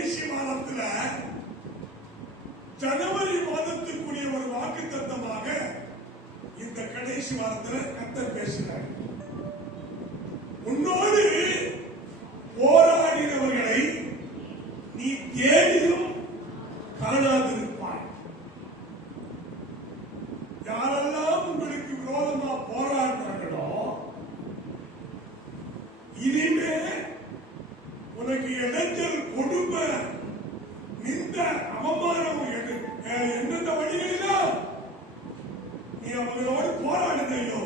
கடைசி மாதத்துல ஜனவரி மாதத்துக்குரிய ஒரு வாக்குத்தத்தமாக இந்த கடைசி வாரத்துல கர்த்தர் பேசுகிறார். உன்னோடு போராடினவர்களை நீ தேடியும் காணாதிருப்பாய். யாரெல்லாம் உங்களுக்கு விரோதமா போராடுறாங்களோ இனிமே உனக்கு இடைஞ்சல் கொடுமை நிந்த அவமானம் எந்தெந்த வழிகளிலோ நீ அவங்களோடு போராடினையோ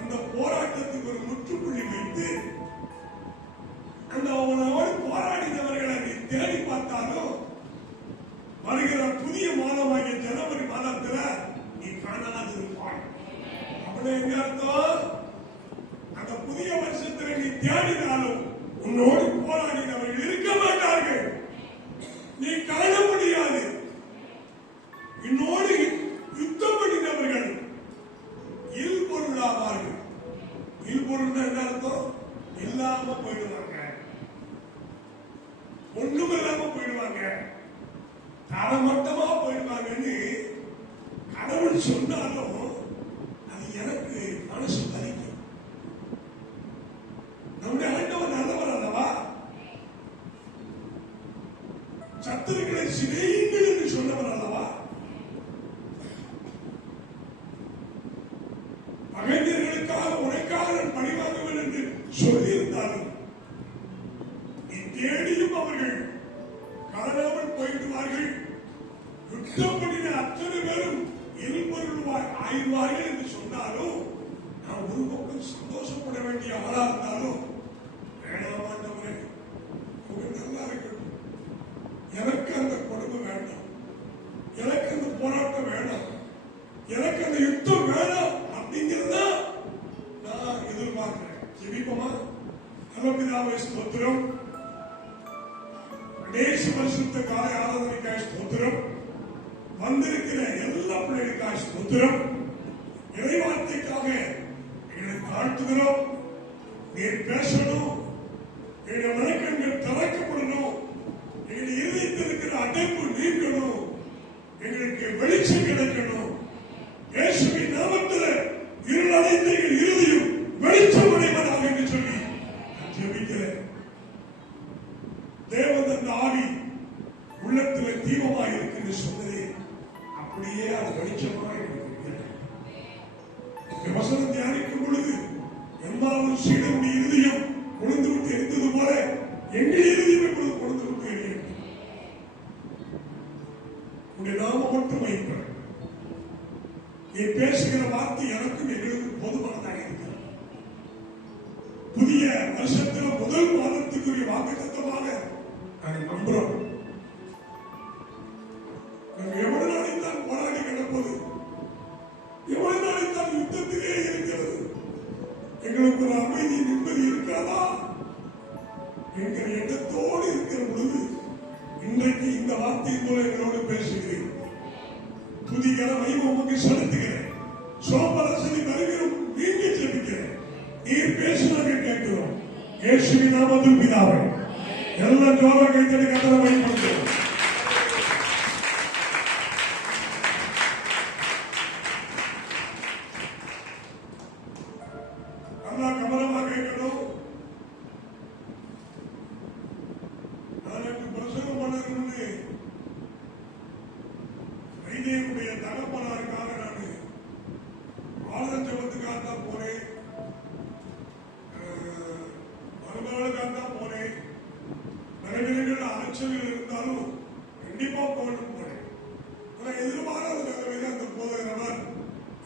அந்த போராட்டத்துக்கு ஒரு முற்றுப்புள்ளி வைத்து அந்த அவனோடு போராடினவர்களை நீ தேடி பார்த்தாலும் வருகிற புதிய மாதமாகிய ஜனவரி மாதத்துல நீ காணாது இருப்பாய். அப்படி எங்க அர்த்தம்? அந்த புதிய வருஷத்துல நீ தேடினாலும் உன்னோடு போராடினவர்கள் இருக்க மாட்டார்கள், நீ காண முடியாது. என்னோடு யுத்தம் பண்ணினவர்கள் இல்பொருளாவார்கள். இல்பொருள் என்ன அர்த்தம்? இல்லாம போயிடுவாங்க, ஒண்ணும் இல்லாம போயிடுவாங்க, தரமட்டமா போயிடுவாங்கன்னு கடவுள் சொன்னாலும் அது எனக்கு மனசு வலிக்கும். நம்முடைய ஆண்டவர் நல்லவர் அல்லவா? சத்துருக்களை சிறையுங்கள் என்று சொன்னவர் அல்லவா? பகைஞர்களுக்காக உரைக்காக பழிவாங்குவர் என்று சொல்லியிருந்தாலும் நீ தேடியும் அவர்கள் காணாமல் போயிடுவார்கள். யுத்தம் பண்ணின அத்தனை பேரும் இருபொருள் ஆயிடுவார்கள் என்று சொன்னாலும் நான் ஒரு பக்கம் சந்தோஷப்பட வேண்டிய ஆளா இருந்தாலும் வேணாமாண்டவரே நல்லா இருக்கட்டும், எனக்கு அந்த கொடுமை வேண்டாம், எனக்கு அந்த போராட்டம் வேண்டாம், எனக்கு அந்த யுத்தம் வேண்டாம் அப்படிங்கிறத நான் எதிர்பார்க்கிறேன். ஜெபிப்போமா? நல்லபிதாவே ஸ்தோத்திரம். கடைசி வருஷத்து காலை ஆராதனைக்காய் ஸ்தோத்திரம். வந்திருக்கிற எல்லா பிள்ளைகளுக்காய் ஸ்தோத்திரம். இறைவார்த்தைக்காக எங்களை தாழ்த்துகிறோம். நீர் பேசணும், எங்களுடைய மனக்கண்கள் திறக்கப்படணும், எங்களுடைய இருதயத்தில் இருக்கிற அடைப்பு நீக்கணும், எங்களுக்கு வெளிச்சம் கிடைக்கணும். இயேசுவின் நாமத்தில் இருளடைந்த இறுதியும் வெளிச்சம் அடைவதாக என்று சொல்லி நான் ஜெபிக்கிறேன். தேவதந்த ஆவி உள்ளத்தில் தீபமாக இருக்கிறது சொன்னதே அப்படியே அது வெளிச்சமாக இருக்கிறது. வசனம் தியானிக்கும் பொழுது எம்மாவும் சீடனுடைய இருதயம் கொழுந்து விட்டு எரிந்தது போல எங்கள் இருதயம் இப்பொழுது கொழுந்து விட்டு எரியும். உடைய நாம மட்டும் வைப்பேன். நீ பேசுகிற வார்த்தை எனக்கும் எங்களுக்கு பொதுவானதாக இருக்கிறது. புதிய வருஷத்தில் முதல் மாதத்துக்குரிய வாக்குத்தத்தமாக நாங்கள் நம்புறோம். நாங்கள் எவ்வளவு நாளைத்தான் போராடி கிடப்பது, எவ்வளவு நாளைத்தான் யுத்தத்திலே இருக்கிறது, எங்களுக்கு ஒரு அமைதி நிம்மதி இருக்காதா என்கிற எண்ணத்தோடு இருக்கிற பொழுது இன்றைக்கு இந்த வார்த்தையின் மூலம் எங்களோடு பேசுகிறேன். துதிக்கிற வைபவமுக்கு செலுத்துகிறேன். சோமரசனை வருகிறோம், நீங்க ஜெபிக்கிறேன். நீர் பேசுனாங்க கேட்கிறோம். இயேசுவின் நாமத்தில் பிதாவே. எல்லா ஜோர கைத்தடி கத்தரை பயன்படுத்துவோம். நல்லா கவனமாக கேட்கணும். நான் எனக்கு பிரசங்கம் பண்ணணும்னு வைத்தியனுடைய தகப்பனாருக்காக நான் ஆலஞ்சபத்துக்காக தான் போனேன், மறுநாளுக்காக தான் போனேன். நிறைய அலைச்சல்கள் இருந்தாலும் கண்டிப்பா போகணும் போனேன். ஆனால் எதிர்பாராத நிலைமையில அந்த போதகர்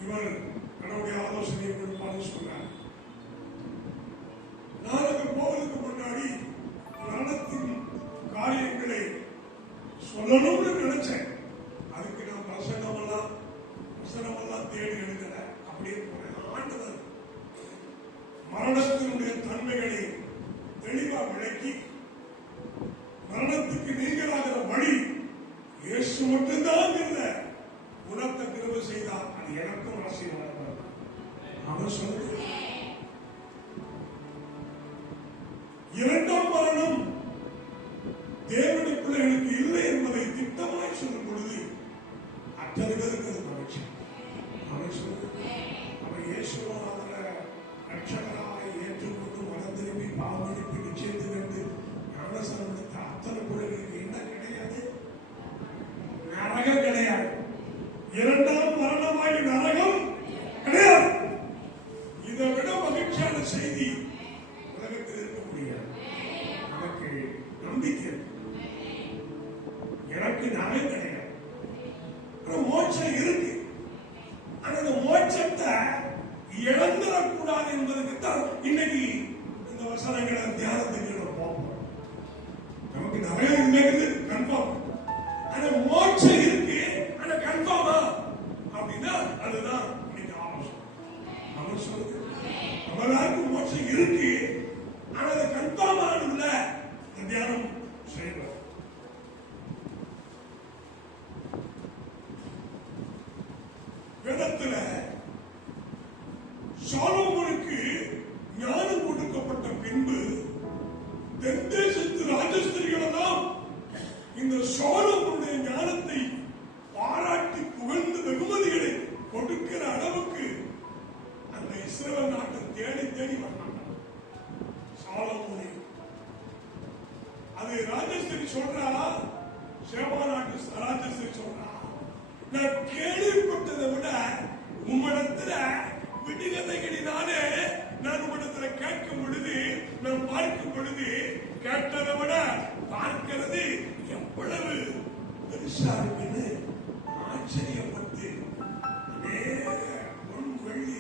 இவர் என்னுடைய ஆலோசனையை கொடுப்பான்னு சொன்னார். நான் அங்கு போவதற்கு முன்னாடி மரணத்தின் காரியங்களை சொல்லணும்னு நினைச்சேன். அதுக்கு நான் வசனமெல்லாம் தேடி எழுதல, அப்படியே போனேன். ஆண்டவர் மரணத்தினுடைய தன்மைகளை தெளிவாக விளக்கி மரணத்துக்கு நீங்களாகிற வழி இயேசு மட்டும்தான் இல்லை, குணத்தை திரும்ப செய்தார். அது எனக்கும் ஆசீர்வாதம். அவர் சொல்லுங்க, இரண்டாம் மரணம் தேவனுடைய பிள்ளைகள் எத்தனை பிள்ளைகளுக்கு என்ன கிடையாது? நரகம் கிடையாது. இரண்டாம் மரணமாகி நரகம் கிடையாது. இதை விட மகிழ்ச்சியான செய்தி உலகத்தில் இருக்க முடியாது. நமக்கு நம்பிக்கை, எனக்கு நரகம் கிடையாது, மோட்சம் இருக்கு. ஆனா அந்த மோட்சத்தை இழந்துடக்கூடாது என்பதற்கு தான் இன்னைக்கு இந்த வசனங்களை தியானத்துக்கு பார்ப்போம். நமக்கு நிறைய இருக்குது கன்ஃபார்ம். ஆனா மோட்சம் இருக்கு, ஆனா கன்ஃபார்மா அப்படின்னா அதுதான் இன்னைக்கு ஆலோசனை. அவர் சொல்லுது நம்மளாருக்கும் மோட்சம் இருக்கு, ஆனா அது கன்ஃபார்ம் ஆனதுல தியானம் செய்யணும். வேதத்துல சாலோமோனுக்கு ஞானம் கொடுக்கப்பட்ட பின்பு தென் தேசத்து ராஜஸ்திரிகளெல்லாம் இந்த சாலோமோனுடைய ஞானத்தை பாராட்டி புகழ்ந்து வெகுமதிகளை கொடுக்கிற அளவுக்கு அந்த இஸ்ரவேல் நாட்டை தேடி தேடி வந்தாங்க. சாலோமோனை அது ராஜஸ்திரி சொல்றா, சேபா நாட்டு ராஜஸ்திரி சொல்றா, நான் கேள்விப்பட்டதை விட உம்மிடத்துல விடுகதைகளினாலே நான் உம்மிடத்துல கேட்கும் பொழுது, நான் பார்க்கும் பொழுது கேட்டதை விட பார்க்கிறது எவ்வளவு பெருசா இருக்குன்னு ஆச்சரியப்பட்டு அநேக பொன் வெள்ளி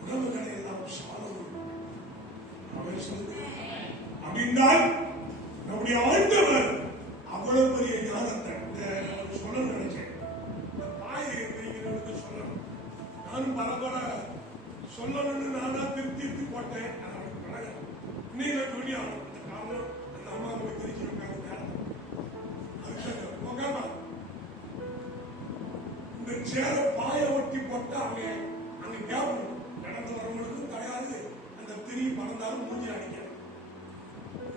உணவுகளை எல்லாம் சாலமோன் அவர் சொல்லுங்க. அப்படின்னால் நம்முடைய ஆண்டவர் அவ்வளவு பெரிய ஞானத்தை சொல்ல நினைச்சேன். நானும் பரபர சொல்லணும்னு நானா திருத்தி போட்டேன். இன்னைக்கு சொல்லி ஆகணும். இந்த காரணம் அந்த அம்மாவை தெரிஞ்சிருக்காங்க. இந்த சேர பாய ஒட்டி போட்டா அவங்க அங்க கேட்கணும். நடந்து வரவங்களுக்கும் தயாரு அந்த திரி பறந்தாலும் மூஞ்சி அடிக்கணும்.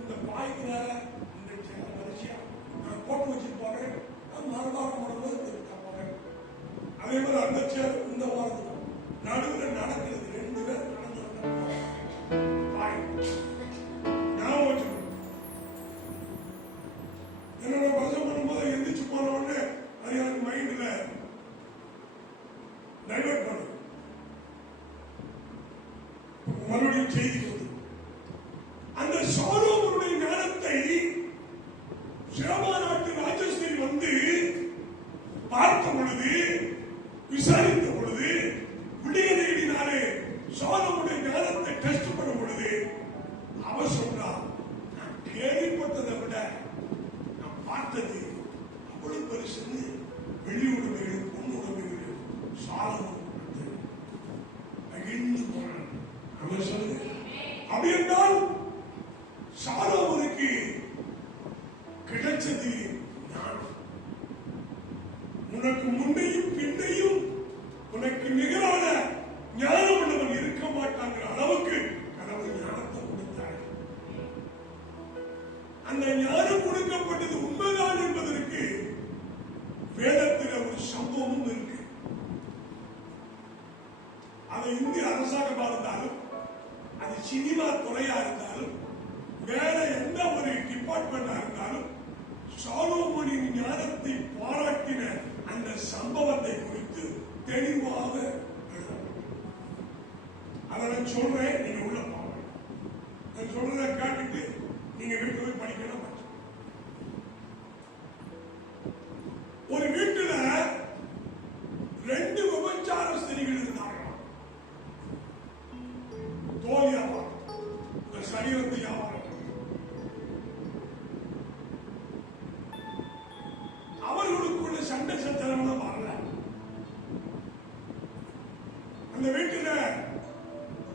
இந்த பாய்க்கு நேர இந்த சேர வரிசையா நான் போட்டு வச்சுட்டு போறேன். மறுவாரம் வரும்போது போறேன். அதே மாதிரி அந்த சேர் இந்த வாரத்துக்கு நடுவில் நடக்கிறது. 2 பேர் நடந்து என்னோட வருஷம் பண்ணும்போது எந்திரிச்சு போன உடனே அது எனக்கு மைண்ட்ல டைவர்ட் பண்ணும். மறுபடியும் செய்தி கொடுத்து அந்த சாலோமோனுடைய ஞானத்தை சேபா நாட்டு ராஜஸ்திரி வந்து பார்த்த பொழுது, விசாரித்த பொழுது, விடுதலையினாலே சாலோமோனுடைய ஞானத்தை டெஸ்ட் பண்ணும் பொழுது அவர் சொல்றார், நான் கேள்விப்பட்டதை விட நான் பார்த்தது அவ்வளவு பெருசுன்னு. வெள்ளி உடைமைகள், பொன் உடைமைகள் சாலமோன் மகிழ்ந்து போனான். அவர் சொல்லுங்க. அப்படி என்றால் சாலமோனுக்கு கிடைச்சது ஞானம். உனக்கு முன்னையும் பின்னையும் உனக்கு நிகரான ஞானம் உள்ளவன் இருக்க மாட்டாங்கிற அளவுக்கு கடவுள் ஞானத்தை கொடுத்தார். அந்த ஞானம் கொடுக்கப்பட்டது உண்மைதான் என்பதற்கு வேதத்தில் ஒரு சம்பவமும் இருக்கு. அது இந்திய அரசாங்கமா இருந்தாலும், அது சினிமா துறையா இருந்தாலும், வேற எந்த ஒரு டிபார்ட்மெண்டா இருந்தாலும், சாலோமோனின் ஞானத்தை பாராட்டின அந்த சம்பவத்தை குறித்து தெளிவாக அதை நான் சொல்றேன். நீங்க உள்ள போங்க. நான் சொல்றதை காட்டிட்டு நீங்க வீட்டு போய் படிக்கணும். ஒரு வீட்டுல 2 விபச்சார ஸ்திரீகள் இருந்தாங்க. தோல் வியாபாரம், சரீரத்தை வியாபாரம். அவர்களுக்குள்ள சண்டை சச்சரவுலாம் வரல. அந்த வீட்டுல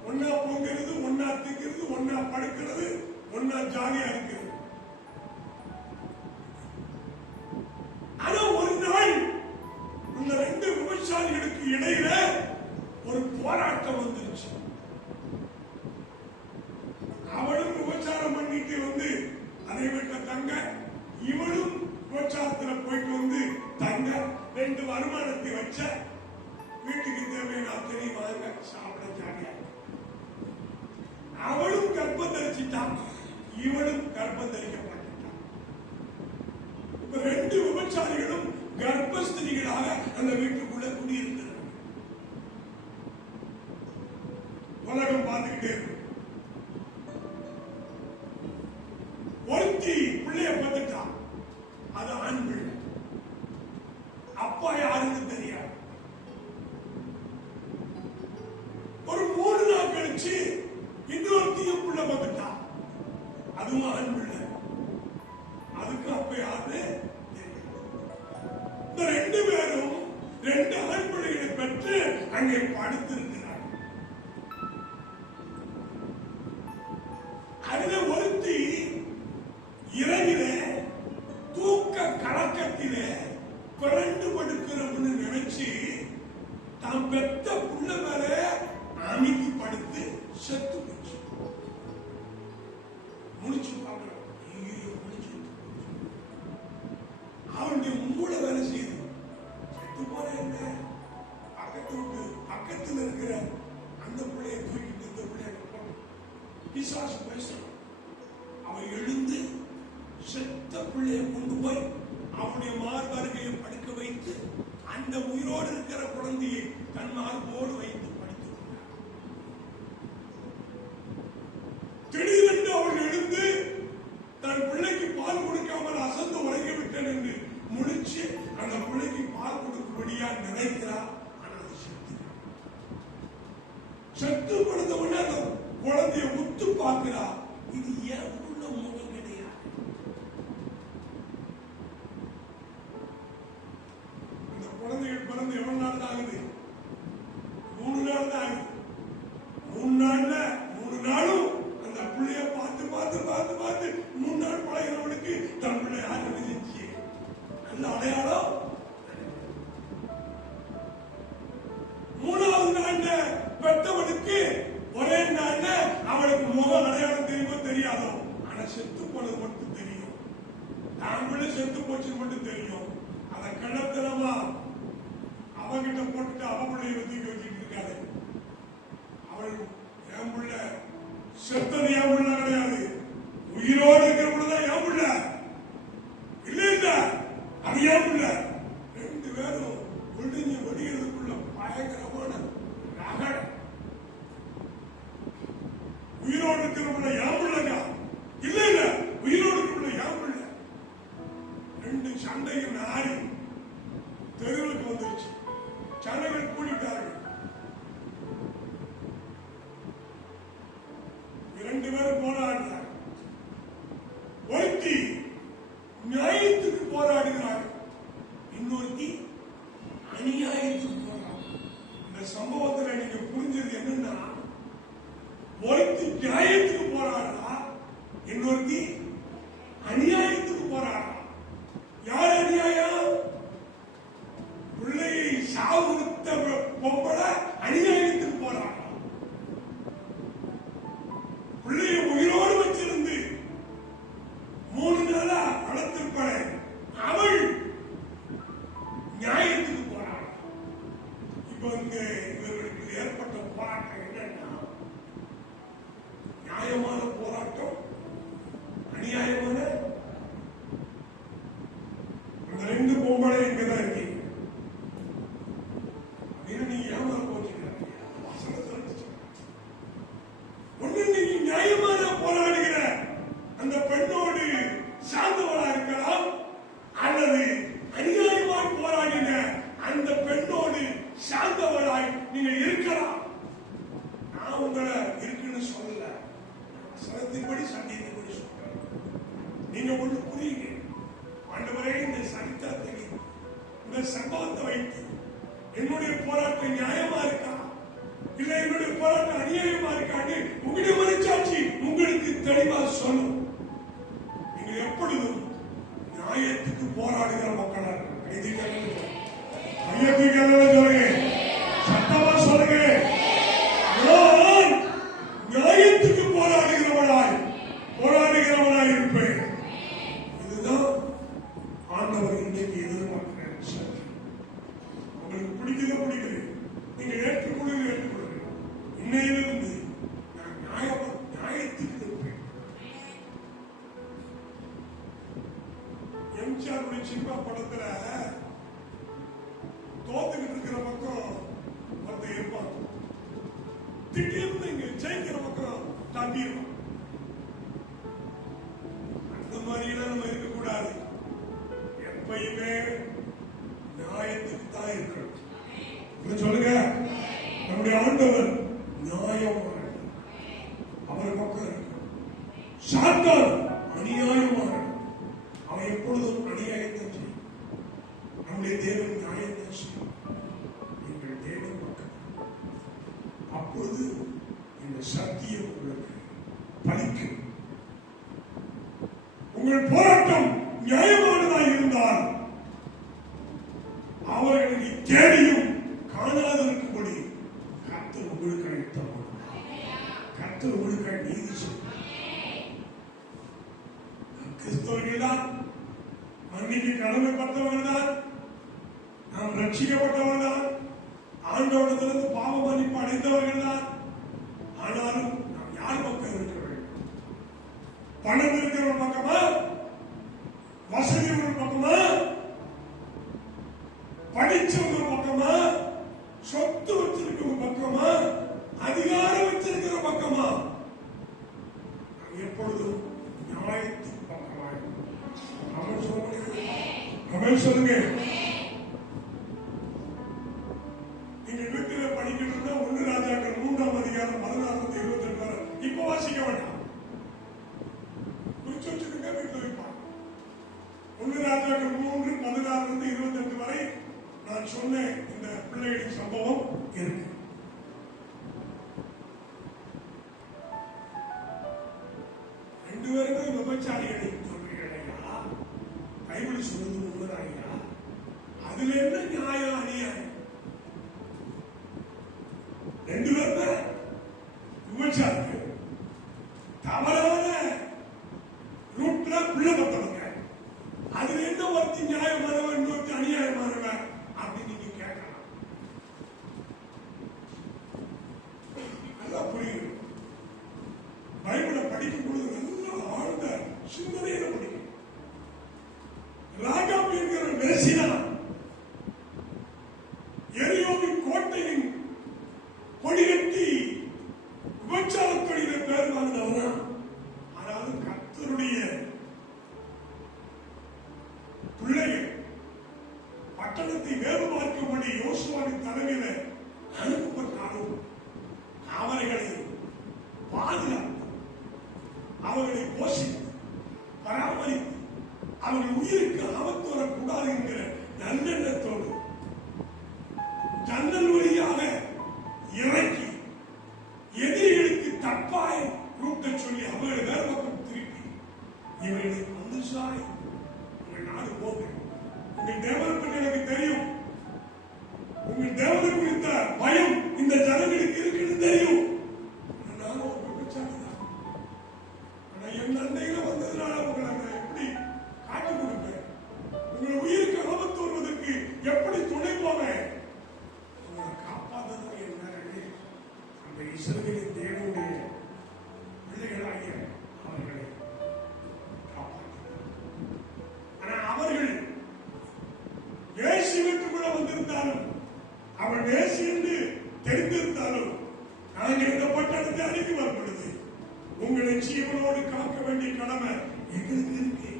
ஒன்னா பொங்கிறது, ஒன்னா திக்கிறது, ஒன்னா படுக்கிறது, ஒன்னா ஜாலியா இருக்கிறது. ஆனா ஒரு நாள் இந்த 2 விவசாயிகளுக்கு இடையில ஒரு போராட்டம் வந்துருச்சு. அவளும் விபச்சாரம் பண்ணிட்டு வந்து அதே வீட்டுல தங்க, இவளும் விபச்சாரத்துல போயிட்டு வந்து தங்க, 2 வருமானத்தை வச்ச வீட்டுக்கு தேவையான அத்தனை வாங்க சாப்பிட ஜாலியா. அவளும் கர்ப்பம் தரிச்சிட்டான், இவளும் கர்ப்பம் தரிக்கப்பட்டான். விபச்சாரிகளும் கர்ப்பஸ்திரிகளாக அந்த வீட்டுக்குள்ள குடியிருக்கிறார். உலகம் பார்த்துக்கிட்டே இருக்கு. ஒருத்தி பிள்ளைய பார்த்துட்டா, அது ஆண் பிள்ளை. அப்பா யாருன்னு தெரியாது. ஒரு 3 நாள் கழிச்சு இன்னொருத்தையும் பிள்ளை பார்த்துட்டா, அதுவும் ஆண் பிள்ளை. அதுக்கு அப்ப யாரு தெரியும். இந்த 2 பேரும் 2 ஆண் பிள்ளைகளை பெற்று அங்கே படுத்திருக்கிறார். அதுல ஒருத்தி இரவில தூக்க கலக்கத்திலே பிறண்டு படுக்கிறோம்னு நினைச்சு தான் பெத்த புள்ள மேல அமைதி படுத்து செத்து போச்சு. முடிச்சு பார்க்கிறோம். அவனுடைய மூளை வேலை செய்யுது. செத்து போன என்ன பக்கத்துல இருக்கிற அந்த பிள்ளைய தூக்கிட்டு இந்த பிள்ளைய பிசாசு பேசுறான். அவன் எழுந்து செத்த பிள்ளைய கொண்டு போய் அவனுடைய மார்பருகையை படுக்க வைத்து அந்த உயிரோடு இருக்கிற குழந்தையை தன் மார்போடு வைத்து படித்துக் கொண்டார். திடீரென்று அவன் எழுந்து தன் பிள்ளைக்கு பால் கொடுக்காமல் அசந்து உறங்கி விட்டேன் என்று முடிச்சு அந்த பிள்ளைக்கு பால் கொடுக்கும்படியா நினைக்கிறார். ஆனால் செத்து கொடுத்தவனே அந்த குழந்தைய உத்து பார்க்கிறார். இது ஏன் உள்ள முகம் கிடையாது. அந்த குழந்தைகள் பிறந்து எவ்வளவு நாள் தான் ஆகுது? 3 நாள் தான் ஆகுது. 3 நாள்ல 3 நாளும் அந்த பிள்ளைய பார்த்து பார்த்து பார்த்து பார்த்து 3 நாள் பழகிறவனுக்கு தன் பிள்ளை யார் விதிச்சு நல்ல அடையாளம். 3வது நாள்ல பெற்றவனுக்கு ஒரே நாள்ல அவனுக்கு முகம் அடையாளம் தெரியுமோ தெரியாதோ, ஆனா செத்து போனது மட்டும் தெரியும். தாங்களும் செத்து போச்சு மட்டும் தெரியும். அதை கிணத்தனமா அவங்கிட்ட போட்டு அவ பிள்ளைய தூக்கி வச்சுட்டு இருக்காது. அவள் என் பிள்ளை செத்தது என் பிள்ளை கிடையாது, உயிரோடு இருக்கிற பிள்ளைதான் என் பிள்ளை. இல்ல இல்ல அது என் பிள்ளை. 2 பேரும் விழுந்து வெடிக்கிறதுக்குள்ள பயங்கரமான ரகட. உயிரோடு இருக்கிற பிள்ளை என் பிள்ளைங்க. இல்ல இல்ல உயிரோடு இருக்கிற பிள்ளை என் பிள்ளை. 2 சண்டையும் நாரி தெருவுக்கு வந்துருச்சு. சண்டைகள் கூடிட்டார்கள். 2 பேரும் போராடினார். ஒருத்தி நியாயத்துக்கு போராடுகிறார், இன்னொருத்தி அநியாயத்துக்கு போராடு. இந்த சம்பவத்தில் நீங்க புரிஞ்சது என்னன்னா, ஒருத்தி நியாயத்துக்கு போராடுறா, இன்னொருத்தி அநியாயத்துக்கு போராடுறா. யார் அநியாயம்? பிள்ளையை சாவுத்த பொம்பளை அநியாயத்துக்கு போராடுறா. பிள்ளையை உயிரோடு வச்சிருந்து 3 நாளா வளர்த்திருப்பாள் அவள் நியாயத்துக்கு போராடுறா. இப்ப இங்க இவர்களுக்கு ஏற்பட்ட போராட்டம் என்னன்னா, நியாயமான போராட்டம், அநியாயமான. இந்த 2 பொம்பளை இங்கதான் இருக்கீங்க. நீங்க ஏமாற போச்சுக்கிறாங்க. ஒண்ணு நீங்க நியாயமான போராடுகிற அந்த பெண்ணோடு சார்ந்தவளா இருக்கலாம், அல்லது அநியாயமாய் போராடின அந்த பெண்ணோடு சார்ந்தவளாய் நீங்க இருக்கலாம். நான் உங்களை இருக்குன்னு சொல்லல, சரத்தின்படி சண்டையின்படி சொல்றேன். நீங்க ஒண்ணு புரியுங்க. ஆண்டவரே, இந்த சரித்திரத்தை இந்த சம்பவத்தை வைத்து என்னுடைய போராட்டம் நியாயமா இருக்கா இல்ல என்னுடைய போராட்டம் அநியாயமா இருக்கான்னு உங்களுடைய மனச்சாட்சி உங்களுக்கு தெளிவா சொல்லும். நீங்க எப்பொழுதும் நியாயத்துக்கு போராடுகிற மக்களாக சொல்லுங்க, சத்தமா சொல்லுங்க. நான் நியாயத்துக்கு போராடுகிறவனாய் இருப்பேன். இதுதான் ஆண்டவர் இன்றைக்கு எதிர்பார்க்கிற சக்தி. உங்களுக்கு பிடிக்கல, நீங்க ஏற்றுக்கொள்ளுங்க. இன்னையிலிருந்து நான் நியாயத்துக்கு இருப்பேன். எம்ஜிஆருடைய சினிமா படத்துல தோத்துக்கிட்டு இருக்கிற பக்கம் ஒருத்தர் இருப்பான், திடீர்னு இங்க ஜெயிக்கிற பக்கம் தாண்டிடுவான். அந்த மாதிரிலாம் நம்ம இருக்கக்கூடாது. எப்பயுமே நியாயத்துக்கு தான் இருக்கணும். சொல்லுங்க, நம்முடைய ஆண்டவர் நியாயம் அவர் பக்கம் இருக்கு. சாத்தான் அநியாயமான அவன் எப்பொழுதும் அநியாயத்தை செய்யும். நம்முடைய தேவன் நியாயத்தை செய்யும். எங்கள் தேவன் பக்கம். அப்பொழுது இந்த சத்தியம் உங்களுக்கு பலிக்கும். உங்கள் போராட்டம் நியாயமானதாக இருந்தால் அவர்களை தேடியும் காணாதிருக்கும்படி கர்த்தர் உங்களுக்கு அளித்தார். கர்த்தர் உங்களுக்கு நீதி செய்தார். கிறிஸ்தவர்கள் தான் மன்னிக்கு கடமைப்பட்டவர்கள் தான், நாம் ரட்சிக்கப்பட்டவர்கள் தான், ஆண்டவரிடத்திலிருந்து பாவ மன்னிப்பு அடைந்தவர்கள் தான். ஆனாலும் நாம் யார் பக்கம் இருக்க வேண்டும்? பணம் இருக்கிற பக்கமா, வசதி உள்ள பக்கமா, படிச்சவங்க பக்கமா, சொத்து வச்சிருக்கிற பக்கமா, அதிகாரம் வச்சிருக்கிற பக்கமா? எப்பொழுதும் நியாயத்துக்கு பக்கமாக சொல்லுங்க. நீங்க வீட்டில் படிக்கணும்னா 1 ராஜாக்கள் 3ஆம் அதிகாரம் 16-28 வரை இப்ப வாசிக்க வேண்டாம், குறிச்சு வச்சுருங்க. வீட்டில் வைப்பாங்க. 1 ராஜாக்கள் 3:16-28 வரை நான் சொன்ன இந்த பிள்ளைகளின் சம்பவம் இருக்கு. ரெண்டு பேருமே விபச்சாரிகளை சொல்றீங்களா? பைபிள் சொல்றது உண்மைதாயா? அதுல என்ன நியாயம் அநியாயம்? ரெண்டு பேருமே விபச்சாரிகள், தவறான ரூட்ல பிள்ளை பட்டவங்க. அதுல என்ன ஒருத்தி நியாயமானவன், இன்னொருத்தி அநியாயமானவன் அப்படின்னு நீங்க கேட்கலாம். நல்லா புரியும். பைபிளை படிக்கும் பொழுது நல்ல ஆழ்ந்த சிந்தனையில படிக்கும். ராகாப் என்கிற மேசினா எரியோவின் கோட்டையின் கொடிகட்டி விபச்சார தொழிலை பேர் வாங்கினவன். அதாவது கர்த்தருடைய பிள்ளைகள் பட்டணத்தை வேறு பார்க்கும்படி யோசுவாவின் தலைமையில அனுப்பப்பட்டாலும் அவர்களை பாதுகாத்து, அவர்களை போஷித்து, பராமரித்து, அவர்கள் உயிருக்கு ஆபத்து வரக்கூடாது என்கிற நல்லெண்ணத்தோடு ஜன்னல் வழியாக இறக்கி எதிரிகளுக்கு தப்பாய் ரூட்டை சொல்லி அவர்களை வேறு பக்கம் திருப்பி இவர்களை வந்து சாய் உங்கள் நாடு போங்க. உங்கள் தேவனுக்கு எனக்கு தெரியும், உங்கள் தேவனை குறித்த பயம் இந்த ஜனங்களுக்கு இருக்குன்னு தெரியும். நானும் ஒரு விபச்சாரிதான். ஆனா என் அண்டையில வந்ததுனால உங்களை எப்படி காட்டி கொடுப்பேன்? உங்கள் உயிருக்கு ஆபத்து வருவதற்கு எப்படி துணை போவேன்? உங்களை காப்பாற்றுதான் என் வேலை. அந்த இஸ்ரவேலின் தேவனுடைய பிள்ளைகளாகிய அவர்களை காப்பாற்றினார். ஆனா அவர்கள் வேசி வீட்டுக்குள்ள வந்திருந்தாலும், அவள் வேசி என்று தெரிந்திருந்தாலும், நாங்கள் இந்த பட்டணத்தை அனுப்பி வரப்படுது. உங்களை ஜீவனோடு காக்க வேண்டிய கடமை எங்களுக்கு இருக்கு.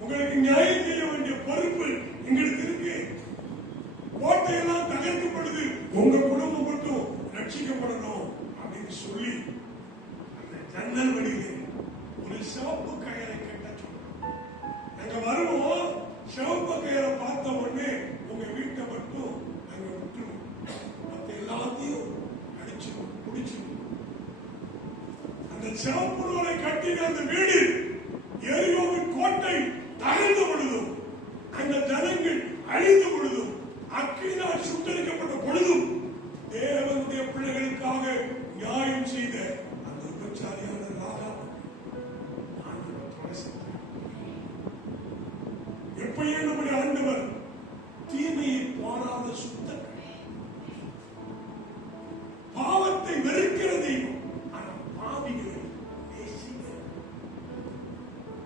உங்களுக்கு நியாயம் செய்ய வேண்டிய பொறுப்பு எங்களுக்கு இருக்கு. கோட்டையெல்லாம் தகர்க்கப்படுது, உங்க குடும்பம் மட்டும் ரட்சிக்கப்படணும் அப்படின்னு சொல்லி அந்த ஜன்னல் வழியிலே ஒரு சிவப்பு கயரை கட்ட சொன்னோம். நாங்க வருவோம், சிவப்பு கயரை பார்த்த உடனே உங்க வீட்டை மட்டும் நாங்க விட்டுருவோம், மற்ற எல்லாத்தையும் அடிச்சிடும், பிடிச்சிடும். அந்த சிவப்பு நூலை கட்டின அந்த வீடு எரியோவின் கோட்டை தகர்ந்து பொழுதும், அந்த ஜனங்கள் அழிந்து பொழுதும், அக்கினால் சுட்டரிக்கப்பட்ட பொழுதும் தேவனுடைய பிள்ளைகளுக்காக நியாயம் செய்த அந்த விபச்சாரியான ராகாப் எப்பயே நம்முடைய ஆண்டவர் தீமையை போராத சுத்தர், பாவத்தை வெறுக்கிற தெய்வம், ஆனால் பாவிகளை நேசிக்கிறார்.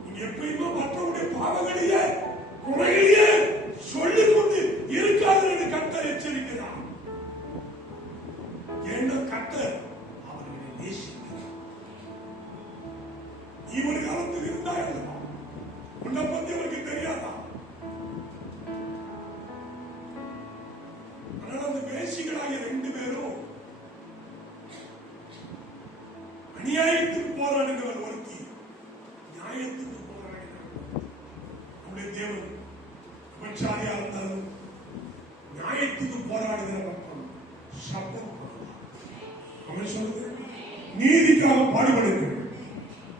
நீங்க எப்பயுமே மற்றவருடைய பாவங்களையே தேவன் விபச்சாரியா இருந்தாலும் நியாயத்துக்கு போராடுகிற பக்கம் சப்போர்ட் பண்ணுவார். அவன் சொல்லுது நீதிக்காக பாடுபடுங்கள்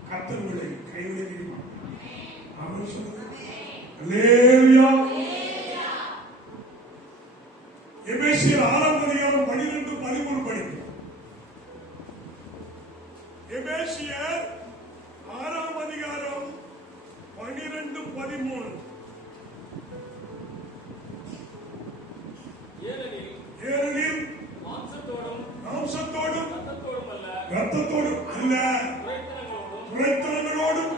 கர்த்தர்களை கைவிட மாட்டார். அவன் சொல்லுது அல்லேலூயா. எபேசியர் 6ஆம் அதிகாரம் 12-13 படிக்கும். எபேசியர் 6ஆம் அதிகாரம் 12-13. ஏனெனில் மாம்சத்தோடும் இரத்தத்தோடும் அல்ல துரைத்தனங்களோடும்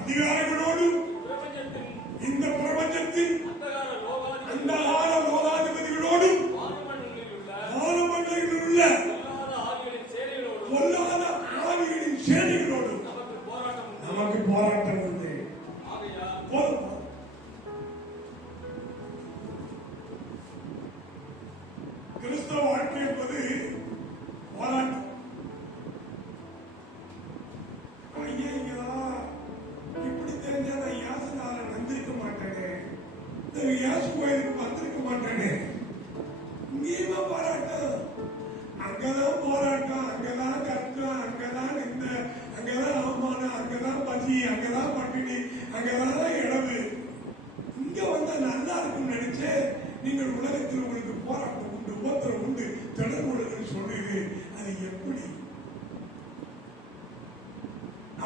அதிகாரங்களோடும் இந்த பிரபஞ்சத்தின் அந்தகார லோகாதிபதிகளோடும் வானமண்டலங்களில் உள்ள பொல்லாத ஆவிகளின் சேனைகளோடும் நமக்கு போராட்டம் உண்டு. கிறிஸ்தவ வாழ்க்கை என்பது போராட்டம். ஐயா இப்படி தெரிஞ்சா நான் யாசனால வந்திருக்க மாட்டேனே, யாசு கோயிலுக்கு வந்திருக்க மாட்டேனே. இங்கேயுமா போராட்டம், அங்கதான் போராட்டம், அங்கதான் கஷ்டம், அங்கதான் இந்த, அங்கதான் அவமானம், அங்கதான் பசி, அங்கதான் பட்டினி, அங்கதான் இடவு. இங்க வந்தா நல்லா இருக்கும் நினைச்சு நீங்கள் உலகத்தில் உங்களுக்கு போராட்டம் உண்டு, உபத்திரம் உண்டு, திடமுடன் சொல்றீங்க. அது எப்படி?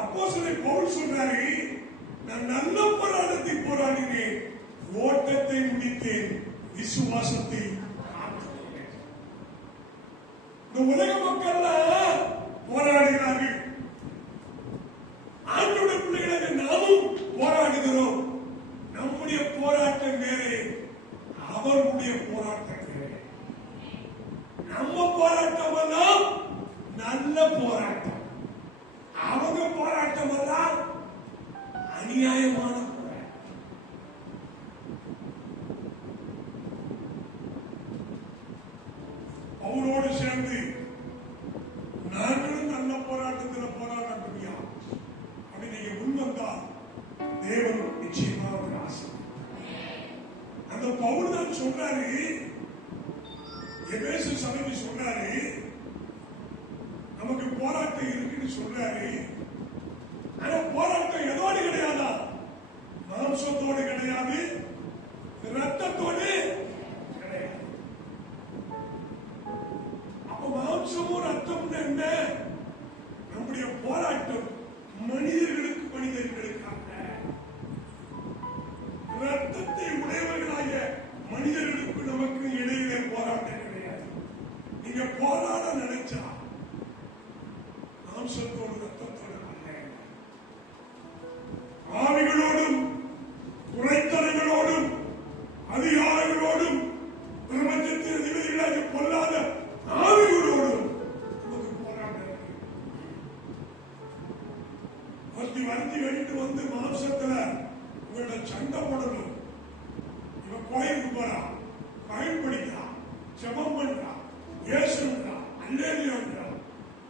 அப்போஸ்தலன் பவுல் சொல்றாரு, நான் நல்ல போராட்டத்தை போராடினேன், ஓட்டத்தை முடித்தேன், விசுவாசத்தை காத்துக்கொண்டேன். இந்த உலக மக்கள் போராடுகிறார்கள். ஆண்டவருடைய பிள்ளைகளாக நாமும் போராடுகிறோம். நம்முடைய போராட்டம் வேறு, அவருடைய போராட்டம் வேறு. நம்ம போராட்டம் எல்லாம் நல்ல போராட்டம், அவங்க போராட்டம் எல்லாம் அநியாயமான போராட்டம். அவரோடு சேர்ந்து நாங்களும் நல்ல போராட்டத்தில் போராடக்கூடிய அப்படி நீங்க முன்வந்தால் தேவன் நிச்சயமா ஒரு ஆசை. அந்த பவுல் தான் சொல்றாரு, எபேசு சபைக்கு சொல்றாரு, நமக்கு போராட்டம் இருக்குன்னு சொல்றாரு. ஆனா போராட்டம் எதோடு கிடையாதா? மாம்சத்தோடு கிடையாது, ரத்தத்தோடு கிடையாது. அப்ப மாம்சமும் ரத்தம் என்ன? நம்முடைய போராட்டம் மனிதர்களுக்கு மனிதர்களுக்காக, ரத்தத்தை உடையவர்களாக மனிதர்களுக்கு நமக்கு இடையிலே போராட்டம் கிடையாது. நீங்க போராட நினைச்சா மாம்சத்தோடு ரத்தத்தோடு அல்ல, ஆவிகளோடும் துரைத்தனங்களோடும் அதிகாரங்களோடும் பிரபஞ்சத்தின் அதிபதிகளாக பொல்லாத ஆவிகளோடும் நமக்கு போராட்டம். வருத்தி வெடித்து வந்து மாம்சத்துல உங்களோட சண்டை போடணும். இவன் கோயிலுக்கு போறான், பயில் படிக்கிறான், ஜெபம் பண்றான், ஏசுறான், அல்லேலியான்றான்.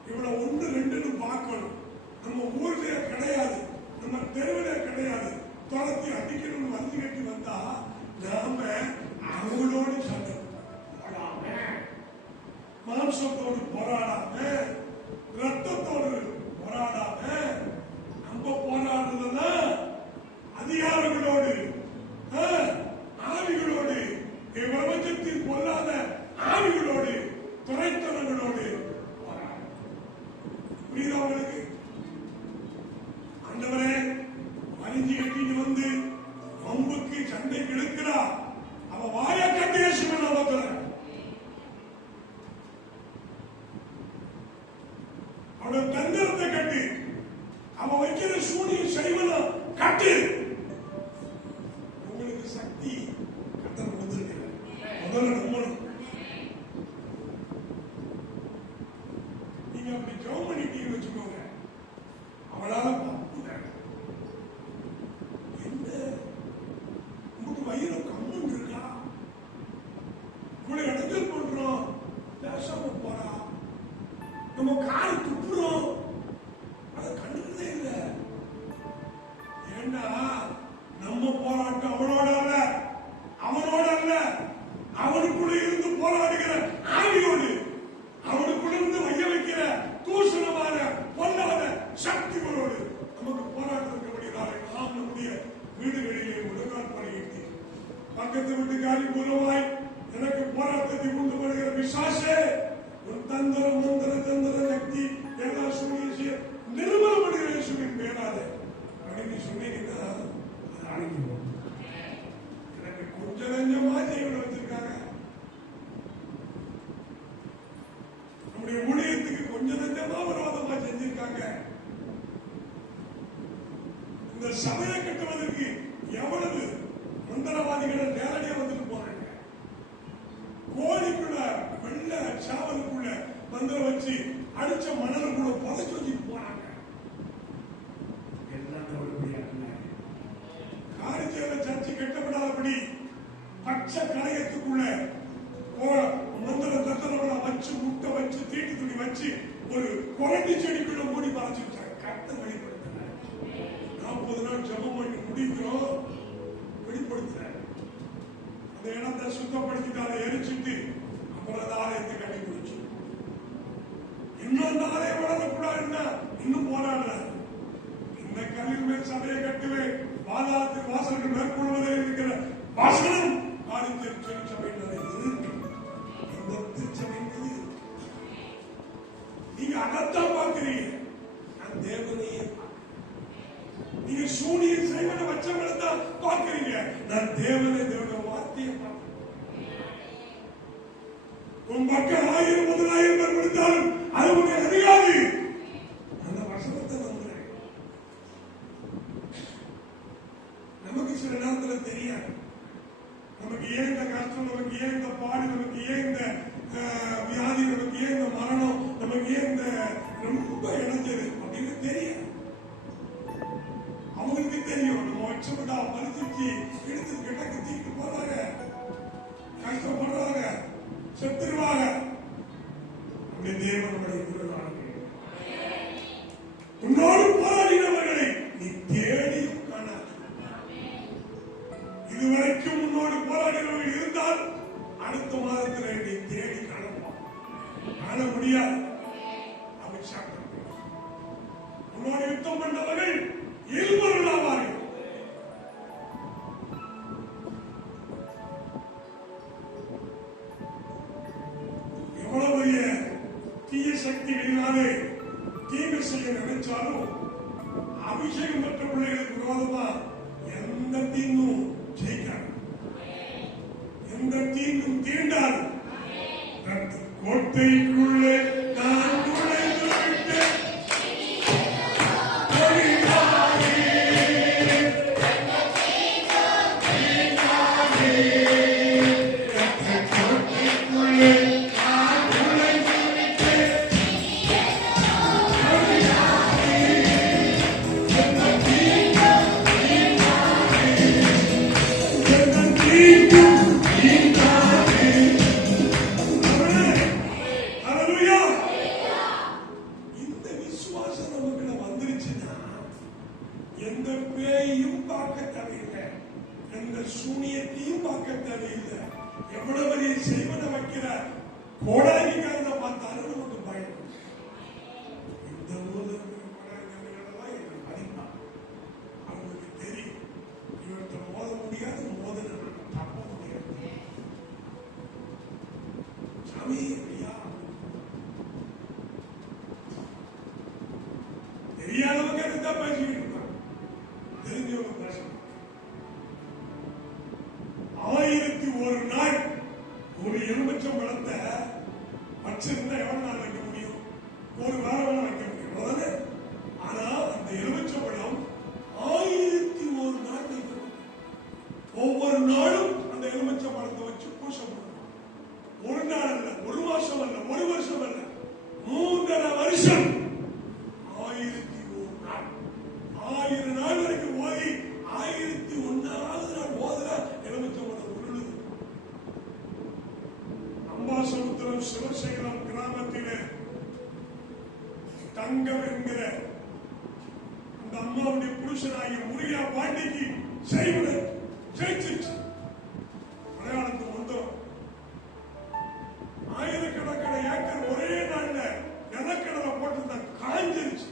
இவளை 1 2 பார்க்கணும். நம்ம ஊர்லயே கிடையாது, நம்ம தெருவிலே கிடையாது. துரத்தி அடிக்கணும்னு வந்து கட்டி வந்தா நாம அவங்களோடு சண்டை போடாம, மாம்சத்தோடு போராடாம, ரத்தத்தோடு போராடாம, நம்ம போராடுறதுன்னா அதிகாரங்களோடு ஆவிகளோடு, பிரபஞ்சத்தில் பொல்லாத ஆவிகளோடு துரைத்தனங்களோடு போராடும். புரியுதா உங்களுக்கு? ஆண்டவரே மறிஞ்சி கட்டிட்டு வந்து அம்புக்கு சண்டைக்கு இழுக்கிறா, அவ வாய கட்டி ஏசுவன் அவத்துல அவளோட தந்திரத்தை கட்டி, அவ வைக்கிற சூனிய செய்வன கட்டு. உங்களுக்கு சக்தி கத்தர் கொடுத்திருக்கிறார். முதல்ல நம்பணும். நீங்க அப்படி ஜெபம் பண்ணிட்டீங்கன்னு வச்சுக்கோங்க, அவளால என்ன உங்களுக்கு வயிறு கம்முன்னு இருக்கா? போராட்டம் அவனோட அல்ல, அவனுக்குள்ள இருந்து போராடுகிற ஆவியோடு, அவனுக்குள்ள இருந்து வைய வைக்கிற தூஷணமான பொல்லாத சக்திகளோடு நமக்கு போராட்டம் இருக்கப்படுகிறார்கள். நாம் நம்முடைய வீடுகளிலே முழங்கால் பணியிட்டு பக்கத்து வீட்டுக்காரி மூலமாய் எனக்கு போராட்டத்தை கொண்டு வருகிற பிசாசே, உன் தந்திரம் மந்திர தந்திர சக்தி எல்லா சூழ்நிலை நிர்மலப்படுகிற இயேசுவின் பேராத அப்படின்னு சொன்னீங்கன்னா அது அழிஞ்சு போகும். எனக்கு கொஞ்சம் நெஞ்சமா ஜெயில வச்சிருக்காங்க, நம்முடைய ஊழியத்துக்கு கொஞ்சம் நெஞ்சமா விரோதமா செஞ்சிருக்காங்க. இந்த சபையை கட்டுவதற்கு எவ்வளவு மந்திரவாதிகளை நேரடியா வந்துட்டு போறாங்க. கோழிக்குள்ள வெள்ள சாவலுக்குள்ள மந்திரம் வச்சு அடிச்ச மணலுக்குள்ள புதைச்சு வச்சுட்டு போறாங்க. எல்லாம் காரிச்சேர சர்ச்சை கட்டப்படாதபடி பச்சை கலையத்துக்குள்ள மந்திர தத்தனவளை வச்சு முட்டை வச்சு தீட்டு துணி வச்சு ஒரு குரண்டி செடிக்குள்ள மூடி மறைச்சு வச்சாங்க. கத்த வெளிப்படுத்தின 40 நாள் ஜபம் பண்ணி முடிக்கிறோம், வெளிப்படுத்தினார். அந்த இடத்தை சுத்தப்படுத்திட்டு அதை எரிச்சுட்டு அப்புறம் அந்த ஆலயத்தை கட்டி குடிச்சு இன்னும் அந்த ஆலயம் வளரக்கூடாதுன்னா இன்னும் போராடுறாரு. இந்த கல்லின் மேல் சபையை கட்டுவேன், பாதாளத்தின் வாசல்கள் மேற்கொள்வதே இருக்கிற வாசனம் ஆதித்ய சபையில் இருக்கு. இந்த திருச்சபை நீங்க அதைத்தான் பார்க்கிறீங்க, நான் தேவனையே நீங்க சூனிய செய்வனை வச்சவங்களை தான் பார்க்கிறீங்க. நான் தேவனை தேவனுடைய வார்த்தையை பார்க்கிறேன். உன் மக்கள் 1000 1000 பேர் கொடுத்தாலும் அது உனக்கு அறியாது. அந்த வசனத்தை நம்புறேன். நமக்கு சில நேரத்தில் தெரியாது, நமக்கு ஏன் இந்த கஷ்டம், நமக்கு ஏன் இந்த பாடு, நமக்கு ஏன் இந்த வியாதி, நமக்கு ஏன் இந்த மரணம், நமக்கு ஏன் இந்த ரொம்ப இணைஞ்சது அப்படின்னு தெரியாது. அவங்களுக்கு தெரியும், நம்ம வச்சப்பட்டா மறுத்துச்சு எடுத்து கிட்டக்கு தூக்கிட்டு போறாங்க, கஷ்டப்படுறாங்க, செத்துருவாங்க. அப்படி தேவனுடைய குரலானது உன்னோடு போராடினவர்களை நீ தேடியும் காணாது. இதுவரைக்கும் உன்னோடு போராடினவர்கள் இருந்தால் அடுத்த மாதத்தில் நீ தேடி காண முடியாது. உன்னோடு யுத்தம் பண்ணவர்கள் இருவர்களாவார்கள். எவ்வளவு தீய சக்திகளினாலே தீங்கு செய்ய நினைச்சாலும் அபிஷேகம் பெற்ற பிள்ளைகளுக்கு விரோதமா எந்த தீங்கும் ஜெயிக்காது, எந்த தீங்கும் தீண்டாது. கோட்டைக்குள்ளே நான் நுழைந்து விட்டேன், சூனியத்தையும் பார்க்க தேவையில்லை. எவ்வளவு பெரிய செய்வனை வைக்கிற கோடாரிக்காரனை பார்த்தாலும் நமக்கு பயம். இந்த ஊரில் மதிப்பான், அவங்களுக்கு தெரியும் இவற்றை மோத முடியாது, மோதல் தப்ப முடியாது. சாமி ஐயா தெரியாதவங்க தான் பேசிக்கிட்டு இருப்பாங்க, தெரிஞ்சவங்க பேசணும். 1001 நாள் ஒரு எலுமிச்சம் பழத்தை வச்சிருந்தா எவ்வளவு நாள் வைக்க முடியும்? ஒரு வாரம் வைக்க முடியும். ஆனா அந்த எலுமிச்சம் பழம் 1001 நாள் வைக்க முடியும். ஒவ்வொரு நாளும் அந்த எலுமிச்சம் பழத்தை வச்சு பூசை பண்ணணும். ஒரு நாள் அல்ல, ஒரு மாசம் அல்ல, ஒரு வருஷம் அல்ல, 3.5 வருஷம். 1001 நாள், 1000 நாள் வரைக்கும் ஓதி 1001வது நாள் ஓதுனா எலுமிச்சம் பழம் உருளுது. அம்பாசமுத்திரம் சிவசேகரம் கிராமத்திலே தங்கம் என்கிற அந்த அம்மாவுடைய புருஷனாகிய முருகா பாண்டிக்கு செய்வன ஜெயிச்சிருச்சு. மலையாளத்து மந்திரம் ஆயிரக்கணக்கான ஏக்கர் ஒரே நாள்ல நிலக்கடலை போட்டு காய்ஞ்சிருச்சு.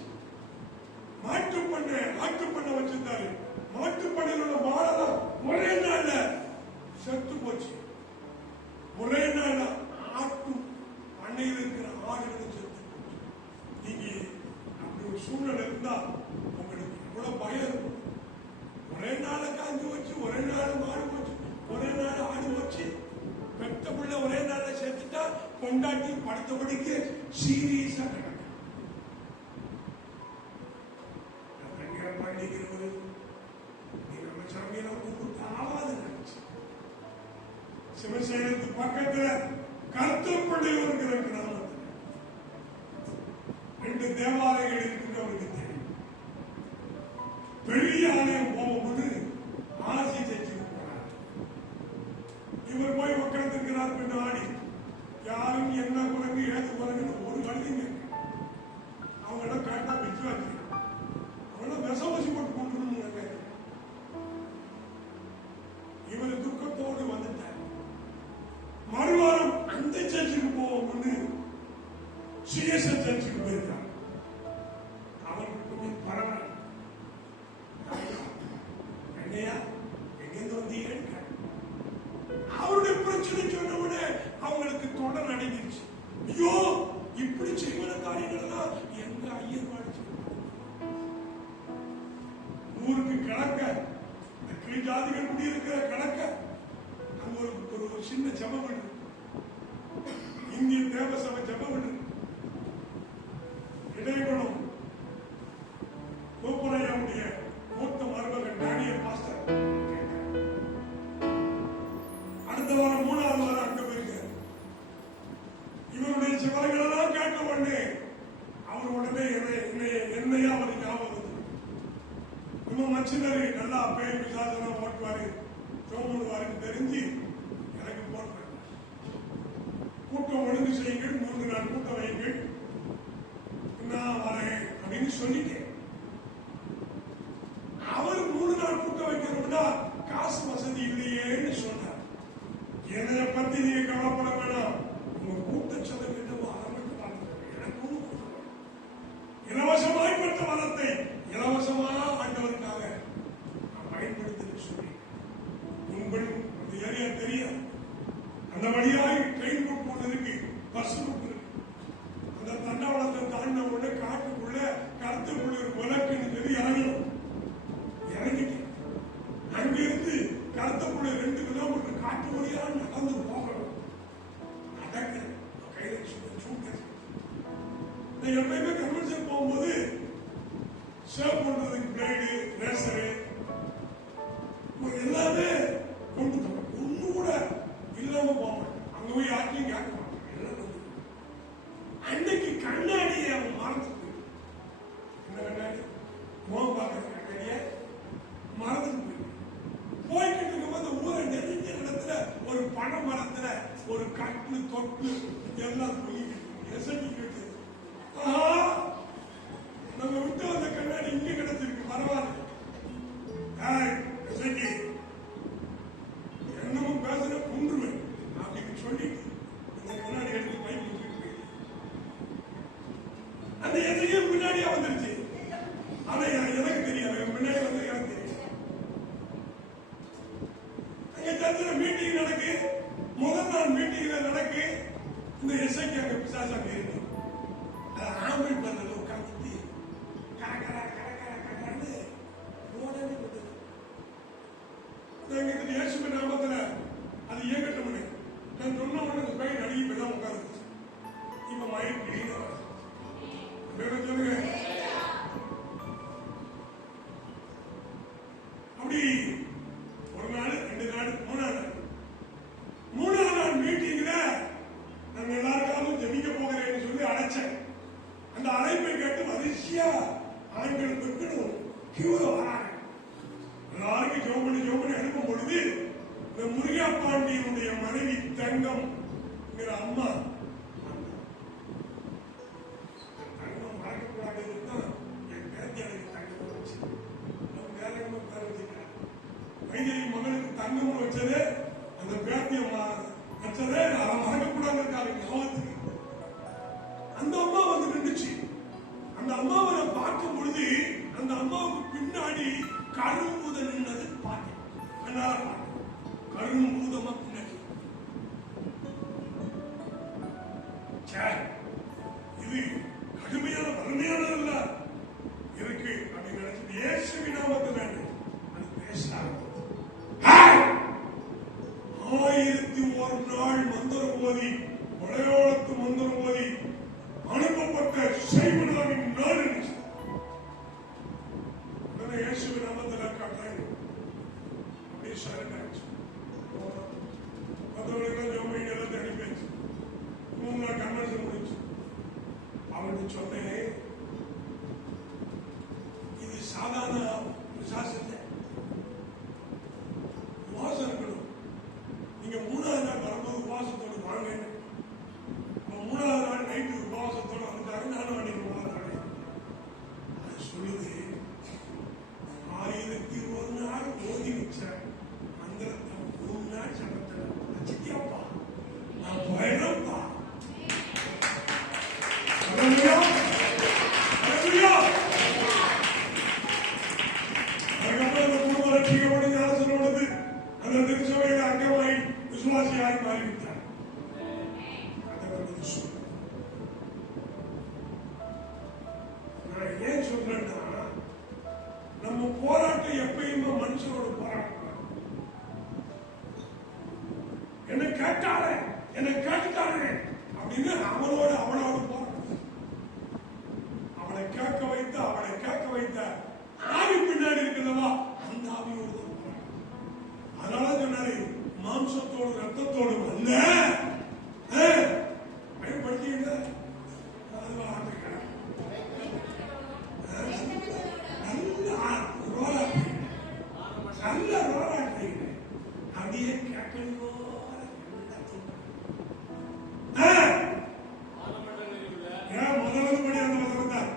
மாட்டு பண்ணை ஆட்டு பண்ணை வச்சிருந்தாரு. மாட்டு பண்ணையில் உள்ள மாடெல்லாம் ஒரே நாள்ல செத்து போச்சு. ஒரே நாள் ஆட்டு பண்ணையில் இருக்கிற ஆடுகள் செத்து போச்சு. நீங்க அப்படி ஒரு சூழ்நிலை இருந்தா உங்களுக்கு எவ்வளவு பயம் இருக்கும். ஒரே நாள காஞ்சி வச்சு, ஒரே நாள் மாடு போச்சு, ஒரே நாள் ஆடு போச்சு. பெத்த பிள்ளை ஒரே நாள்ல சேர்த்துட்டா கொண்டாட்டி படுத்தபடிக்கு சீரியஸா கிடக்கும். பண்ணிக்கிறது நம்ம சாமியெல்லாம் கூப்பிட்டு ஆவாது நினைச்சு சிவசேனத்து பக்கத்துல கருத்தப்பள்ளியில் இருக்கிற கிராமத்தில் 2 தேவாலயங்கள் இருக்குன்னு அவருக்கு தெரியும். பெரிய ஆலயம் போகும்போது ஆசி செஞ்சுட்டு போனார். இவர் போய் உட்கார்ந்துருக்கிறார். பின்னாடி யாரும் என்ன குரங்கு ஏது குரங்குன்னு ஒரு கழுதிங்க அவங்க எல்லாம் கரெக்டா பிச்சு வச்சு விஷமசி போட்டு கொண்டு இவர் துக்கத்தோடு வந்துட்டார். மறுவாரம் அந்த சர்ச்சுக்கு போகும்னு சிஎஸ்எல் சர்ச்சுக்கு போயிருக்கார். அவருக்கு கொஞ்சம் பரவாயில்ல. என்னையா எங்கிருந்து வந்தீங்க? அவருடைய பிரச்சனை சொன்னவுடனே அவங்களுக்கு தொடர் அடைஞ்சிருச்சு. ஐயோ இப்படி செய்வன காரியங்கள் எல்லாம் எங்க ஐயர் பாடிச்சு. ஊருக்கு கிழக்க கீழ் ஜாதிகள் குடியிருக்கிற கிழக்க அங்க ஒரு சின்ன ஜபம் வீடு, இந்திய தேவசபை ஜபம் வீடு, இடைக்குளம் கோப்புரையாவுடைய மூத்த மருமகன் டேனியல் பாஸ்டர். அடுத்த வாரம் 3வது வாரம் அங்க போயிருக்காரு. இவருடைய சிவர்கள் எல்லாம் கேட்ட உடனே அவர் உடனே என்னையா அவர் ஞாபகம் மச்சினரு நல்லா பேய் விசாசனம் ஓட்டுவாரு சோமுவாருக்கு தெரிஞ்சு எனக்கு போட்டு கூட்டம் ஒழுங்கு செய்யுங்கள், 3 நாள் கூட்டம் வையுங்கள், நான் வரேன் அப்படின்னு சொல்லிட்டேன். அவர் 3 நாள் கூட்டம் வைக்கிறோம்னா காசு வசதி இல்லையேன்னு சொன்னார். என்னை பத்தி நீங்க கவலைப்பட வேணாம், உங்க கூட்ட செலவு என்னவோ அதை மட்டும் பார்த்துக்கோங்க, எனக்கு ஒண்ணு கொடுக்கணும். இலவசமாய் பெற்ற வளத்தை இலவசமா ஆண்டவருக்காக பயன்படுத்தி சொல்லி உங்களுக்கு அந்த ஏரியா தெரியும். அந்த வழியாய் ட்ரெயின் ரூட் ஒன்று இருக்கு, பஸ் ரூட் இருக்கு. அந்த தண்டவாளத்தை தாண்டின உடனே காட்டுக்குள்ள கருத்துக்குள்ள ஒரு விளக்குன்னு சொல்லி இறங்கணும். இறங்கிட்டு அங்கிருந்து கருத்துக்குள்ள 2 கிலோமீட்டர் காட்டு வழியா நடந்து போகணும். நடக்க கையில சூட்ட எப்பயுமே கன்வென்ஷன் போகும்போது சேவ் பண்றதுக்கு பிளேடு, ரேசரு எல்லாமே கொண்டு ஒண்ணு கூட இல்லாம போக மாட்டேன். அங்க போய் யாருக்கையும் கேட்க மாட்டேன். எல்லாம் அன்னைக்கு கண்ணாடியை அவன் மறந்து போயிட்டு, என்ன கண்ணாடி மோகம் பார்க்கற கண்ணாடிய மறந்து போய்கிட்டு இருக்கும்போது ஊரை நெருஞ்ச இடத்துல ஒரு பனை மரத்துல ஒரு கட்டு தொட்டு எல்லாம் போயிட்டு நம்ம விட்டு வந்த கண்ணாடி இங்க கிடைச்சிருக்கு, பரவாயில்ல. என்னமும் பேசுற குன்றுவேன் அப்படின்னு சொல்லிட்டு இந்த கண்ணாடி எடுத்து பை முடிச்சுட்டு அந்த எதையும் பின்னாடியே வந்துருச்சு. ஆனா எனக்கு தெரியாது, பின்னாடி வந்து எனக்கு தெரியும். அங்க சர்ச்சில் மீட்டிங் நடக்கு, முதல் நாள் மீட்டிங்ல நடக்கு. இந்த எஸ்ஐக்கு அங்க பிசாசாக இருக்கு. ஆம்பல் பண்ணல உட்காந்துட்டு இயேசுவின் நாமத்துல அது இயக்கட்டும். நான் சொன்ன உடனே பையன் அடிக்கி போய் உட்காந்து இப்ப மயம் சொல்லுங்க. அப்படி 1 நாள் 2 நாள் 3வது நாள் மீட்டிங்ல நாங்க எல்லாருக்காகவும் ஜெபிக்க போகிறேன்னு சொல்லி அழைச்சேன். அந்த அழைப்பை கேட்டு வரிசையா ஆண்கள் பெண்களும் கியூல வராங்க. எல்லாருக்கும் ஜோபனி அனுப்பும் பொழுது இந்த முருகா பாண்டியனுடைய மனைவி தங்கம் அம்மா தங்கம் மறக்கக்கூடாதுன்னு தான் என் பேத்தி எனக்கு தங்கம் வச்சு வேற பேர் வச்சுக்கிறார். வைத்திய மகனுக்கு கண்ணு வச்சதே அந்த பேத்தியம் வச்சதே அதை மறக்கக்கூடாது இருக்காரு ஞாபகத்துக்கு. அந்த அம்மா வந்து நின்றுச்சு. அந்த அம்மாவை நான் பார்க்கும் பொழுது அந்த அம்மாவுக்கு பின்னாடி கரும்பூதம் நின்னது பார்த்தேன். கரும்பூதமா பின்னாடி இது கடுமையான வறுமையான இல்ல இருக்கு அப்படின்னு நினைச்சு இயேசுவின் நாமத்தில் அது பேசினாங்க. 1001 நாள் மந்திரம் ஓதி மலையாளத்து மந்திரம் ஓதி அனுப்பப்பட்ட சைமனாவின் நாள் இயேசுவின் நாமத்தில் காட்டுறாங்க. அப்படியே சரணாச்சு. மற்றவர்கள் ஜோமைகள் எல்லாம் தேடி போயிடுச்சு. 3 நாள் கன்வென்ஷன் முடிச்சு. அவனுக்கு சொன்னேன், இது சாதாரண விசாசத்தை உபவாசம் இருக்கணும். நீங்க 3ஆவது நாள் வரும்போது உபவாசத்தோடு வாங்க. 3ஆவது நாள் நைட்டு உபவாசத்தோடு வந்துட்டாரு. நானும் அன்னைக்கு 3ஆவது நாள் அது சொல்லுது. 1001 நாள் ஓதி வச்ச மந்திரத்தை 3 நாள் சமத்துல வச்சுட்டியாப்பா, நான் போயிடுறேன்ப்பா. அந்த திருச்சபையில் அங்கமாய் விசுவாசியாய் மாறிவிட்டார். நான் ஏன் சொல்றேன்னா, நம்ம போராட்டம் எப்பயுமே மனுஷனோட போராட்டம். என்ன கேட்டாலே என்ன கேட்டுட்டாரு அப்படின்னு அவளோட போராட்டம். அவளை கேட்க வைத்த ஆவி பின்னாடி இருக்கிறதா அந்த ஆவியோடு தான் போராட்டம். அதனால சொன்னாரு, மாம்சத்தோடு ரத்தத்தோடு வந்த பயன்படுத்திங்க. நல்ல ரோலாட்டுறீங்க. அப்படியே கேட்கணும். முதலாவது படி அந்த வசனம் தான்.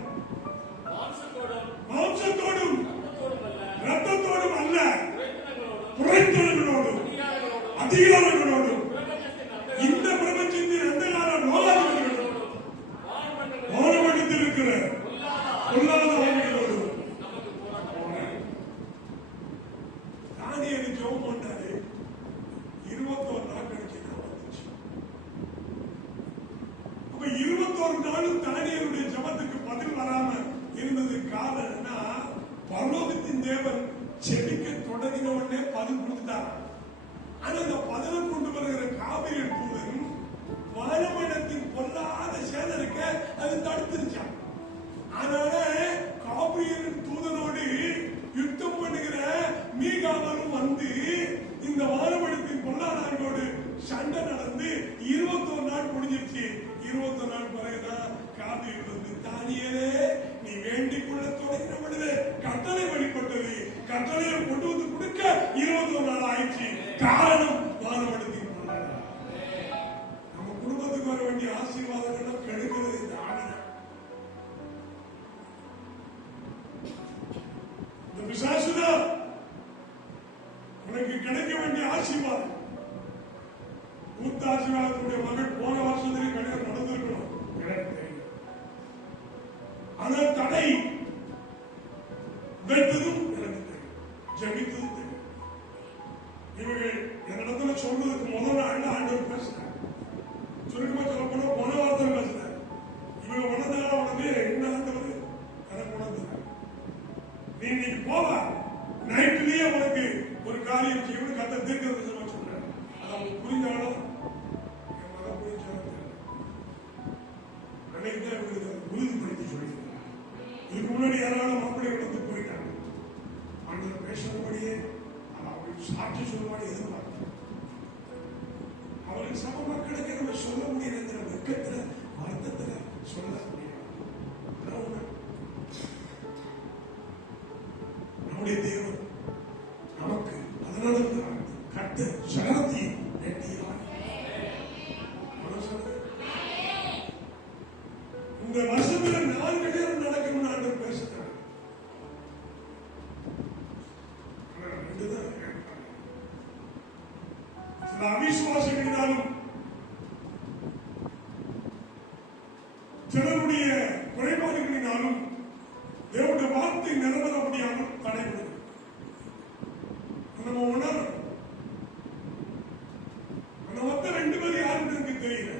மாம்சத்தோடும் ரத்தத்தோடும் அல்ல, புரைத்தொழில்களோடும் அதிகாரங்களோடும் இந்த பிரபஞ்சத்தின் எந்த காலம் நோயாளிகளோடும் மாறுபடுத்தி இருக்கிற பொல்லாத ஆவிகளோடும் தானியேல் ஜெபம் பண்ணாரு. 21 நாள் கழிச்சு தான் வந்துச்சு. அப்ப 21 நாளும் தானியேலுடைய ஜெபத்துக்கு பதில் வராம இருந்தது காரணம்னா, பரலோகத்தின் தேவன் செபிக்க தொடங்கின உடனே பதில் கொடுத்துட்டார். ஆனா அந்த பதிலை கொண்டு வருகிற காபிரியல் தூதன் வானமண்டலத்தின் பொல்லாத சேதனுக்க அது தடுத்துருச்சான். அதனால காபிரியல் தூதனோடு யுத்தம் பண்ணுகிற மீகாவலும் வந்து இந்த வானமண்டலத்தின் பொல்லாதாரோடு சண்டை நடந்து 21 நாள் முடிஞ்சிருச்சு. 21 நாள் பிறகுதான் காபிரியல் வந்து, தானியேலே நீ வேண்டிக் கொள்ள தொடங்கின பொழுது கட்டளை வெளிப்பட்டது. கட்டளையை கொண்டு வந்து கொடுக்க 21 நாள் ஆயிடுச்சு. காரணம் வானமண்டலத்தின் பொல்லாதார். நம்ம குடும்பத்துக்கு வர வேண்டிய ஆசீர்வாதங்கள் கெடுக்கிறது இந்த ஆவிதான். இந்த பிசாசுதான் உனக்கு கிடைக்க வேண்டிய ஆசீர்வாதம். மூத்த ஆசீர்வாதத்துடைய மகள் போன வருஷத்திலே கல்யாணம் நடந்திருக்கணும். ஆனால் தடை வைத்ததும் எனக்கு தெரியும், ஜெபித்ததும் தெரியும். இவர்கள் என்னிடத்துல சொல்றதுக்கு முதல் நாள் ஆண்டவர் பேசினார். சுருக்கமா சொல்ல போனா போன வாரத்தில் பேசினார். இவங்க உணர்ந்தால உடனே என்ன ஆண்டவர் எனக்கு உணர்ந்தார். நீ இன்னைக்கு போவ நைட்லயே உனக்கு ஒரு காரியம் செய்யணும் கத்த தீர்க்கிறது சொன்னார். அது அவங்க புரிஞ்சாலும் என் மகன் புரிஞ்சாலும் அன்னைக்கு தான் இவங்களுக்கு உறுதிப்படுத்தி சொல்லியிருக்காங்க. இதுக்கு முன்னாடி யாராலும் மாப்பிள்ளை எடுத்து போயிட்டாங்க. ஆண்டவர் பேசுறபடியே அவங்களுக்கு சாட்சி சொல்லுவாடி எதிர்பார்க்க அவருக்கு சமமா கிடைக்க நம்ம சொல்ல முடியல. வெக்கத்துல வருத்தத்துல சொல்ல முடியாது. நம்முடைய தேவன் நமக்கு அதனால கட்ட சகலத்தை இந்த வருஷத்துல 4 பேரும் நடக்கணும்னு ஆண்டவர் பேசுறாங்க. அவிசுவாசங்களினாலும் சிலருடைய குறைபாடுகளினாலும் தேவனுடைய வார்த்தை நிறைவேற முடியாமல் தடைபடுது. நம்ம உணர்வு அந்த மொத்தம் 2 பேர் யாருன்னு எனக்கு தெரியல.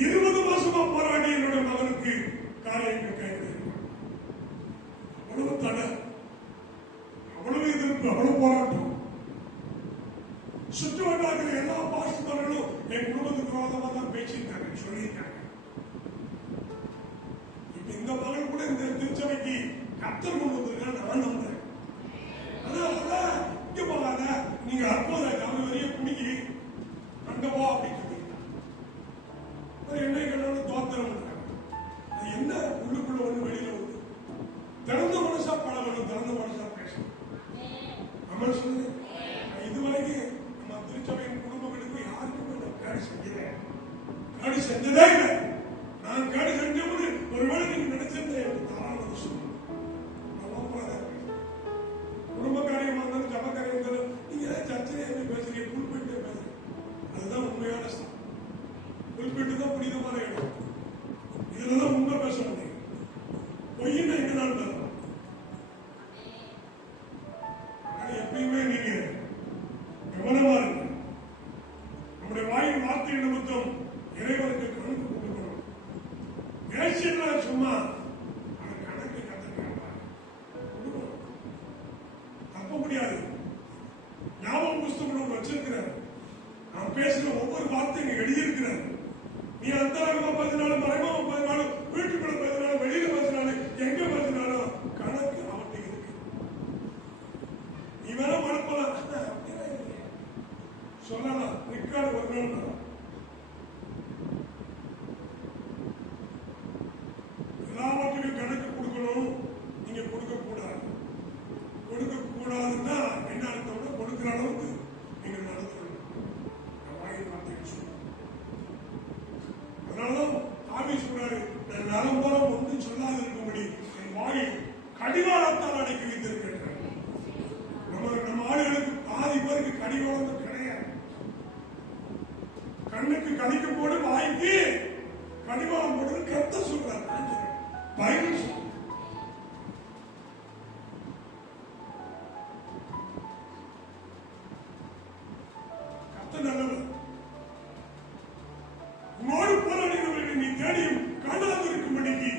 20 மாசமா போராடி என்னுடைய மகனுக்கு காரியங்கள் கைவிட, அவ்வளவு தடை, அவ்வளவு எதிர்ப்பு, அவ்வளவு போராட்டம். சுற்று வட்டாரத்தில் எல்லா பாஸ்டர்களும் என் குடும்பத்துக்கு விரோதமாக தான் பேசியிருக்காங்க, சொல்லியிருக்காங்க. இப்ப இந்த மகன் கூட இந்த திருச்சபைக்கு கத்தர் கொண்டு வந்திருக்கா நான் நம்புறேன். அதனால இங்க போகாத, நீங்க அற்புதம் அவங்க வெளியே குடிக்கி அங்க போ அப்படின்னு சொல்லியிருக்காங்க. என்னை கண்ணோட தோத்திரம் பண்றாங்க. அது என்ன உள்ளுக்குள்ள ஒண்ணு வெளியில வந்து திறந்த மனசா பழகணும், திறந்த மனசா பேசணும். நம்ம சொல்லுங்க, இதுவரைக்கும் நம்ம திருச்சபையின் குடும்பங்களுக்கு யாருக்கும் காடி செஞ்சதே இல்லை. நான் காடி செஞ்சவங்க ஒருவேளை நீங்க நினைச்சிருந்தேன் தாராளமாக சொல்லுங்க. குடும்ப காரியமா இருந்தாலும் ஜப காரியம் இருந்தாலும் நீங்க ஏதாவது சர்ச்சையை பேசுறீங்க, புல்பெட்டு பேசுறீங்க. அதுதான் உண்மையான ஸ்தானம். புல்பெட்டு தான் புனிதமான இடம். இதுலதான் உண்மை பேச முடியும். பொய்ன்னு எங்க நாள் பேசலாம். எப்பயுமே நீங்க கவனமா இருக்கு. நம்முடைய வாயின் வார்த்தை நிமித்தம் இறைவனுக்கு கணக்கு கொடுக்கணும். பேசினா சும்மா கணக்கு தப்ப முடியாது. ஞாபகம் புஸ்தகம் வச்சிருக்கிறார். நான் பேசுற ஒவ்வொரு வார்த்தையும் எழுதியிருக்கிறார். நீ அந்தரங்கமா பேசினாலும், மறைமுகமா பேசினாலும், வீட்டுக்குள்ள பேசினாலும், வெளியில பேசினாலும், எங்க பேசினாலும் கணக்கு அவனுக்கு இருக்கு. நீ வேற மனப்பலாம் சொல்லலாம், ரெக்கார்டு ஒரு நாள் தரலாம். எல்லாவற்றுக்கும் கணக்கு கொடுக்கணும். நீங்க கொடுக்க கூடாது. கொடுக்க கூடாதுன்னா என்ன அர்த்தம்னா கொடுக்கிற அளவுக்கு நீங்க நடந்துக்கணும். அதனாலதான் ஆவி சொல்றாரு, நான் நலம்பரம் ஒன்றும் சொல்லாது இருக்கும்படி என் வாயை கடிவாளத்தால் அடக்கி வைத்திருக்கிறேன். நம்ம ஆளுகளுக்கு பாதி பேருக்கு கடிவாளம் கிடையாது. கண்ணுக்கு கடிக்கு போடு, வாய்க்கு கடிவாளம் போடு கத்த சொல்றாரு. பைபிள் சொல்ற கத்த நல்லவர். உன்னோடு போராடினவர்களை நீ தேடியும் காணாதிருக்கும்படிக்கு,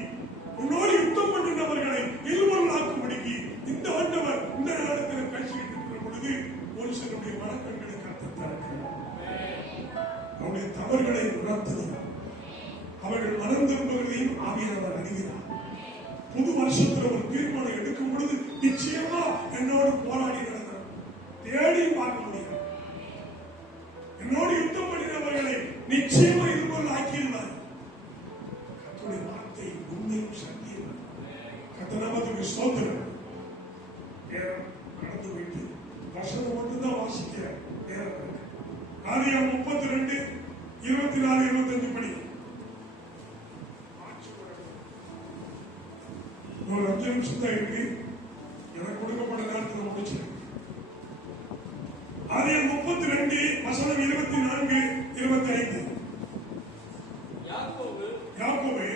உன்னோடு யுத்தம் பண்ணினவர்களை இருவர்களாக்கும்படிக்கு இந்த ஆண்டவர் இந்த நேரத்தில் பேசிக்கிட்டு இருக்கிற பொழுது ஒரு சிலருடைய வழக்கங்களை கற்றுத்தார்கள். அவருடைய தவறுகளை உணர்த்துகிறார். அவர்கள் மனம் திரும்புவதையும் ஆவியானவர் அறிகிறார். புது வருஷத்தில் ஒரு தீர்மானம் எடுக்கும் பொழுது நிச்சயமா என்னோடு போராடி நடந்தார். தேடி பார்க்க முடியாது. என்னோடு யுத்தம் பண்ணினவர்களை நிச்சயமா இருவர்கள் ஆக்கியிருந்தார். கர்த்தருடைய வார்த்தை உண்மையும் சத்தியம். கர்த்தர் நாமத்துக்கு ஸ்தோத்திரம். நேரம் கடந்து போயிட்டு வசனம் மட்டும்தான் வாசிக்க நேரம் இருக்கு. ஆதியாகமம் 32, 24, 25 படி ஒரு 5 நிமிஷம் தான் இருக்கு. எனக்கு கொடுக்கப்பட்ட நேரத்தில் முடிச்சு. ஆதியாகமம் 32 வசனம் 24, 25. யாக்கோபு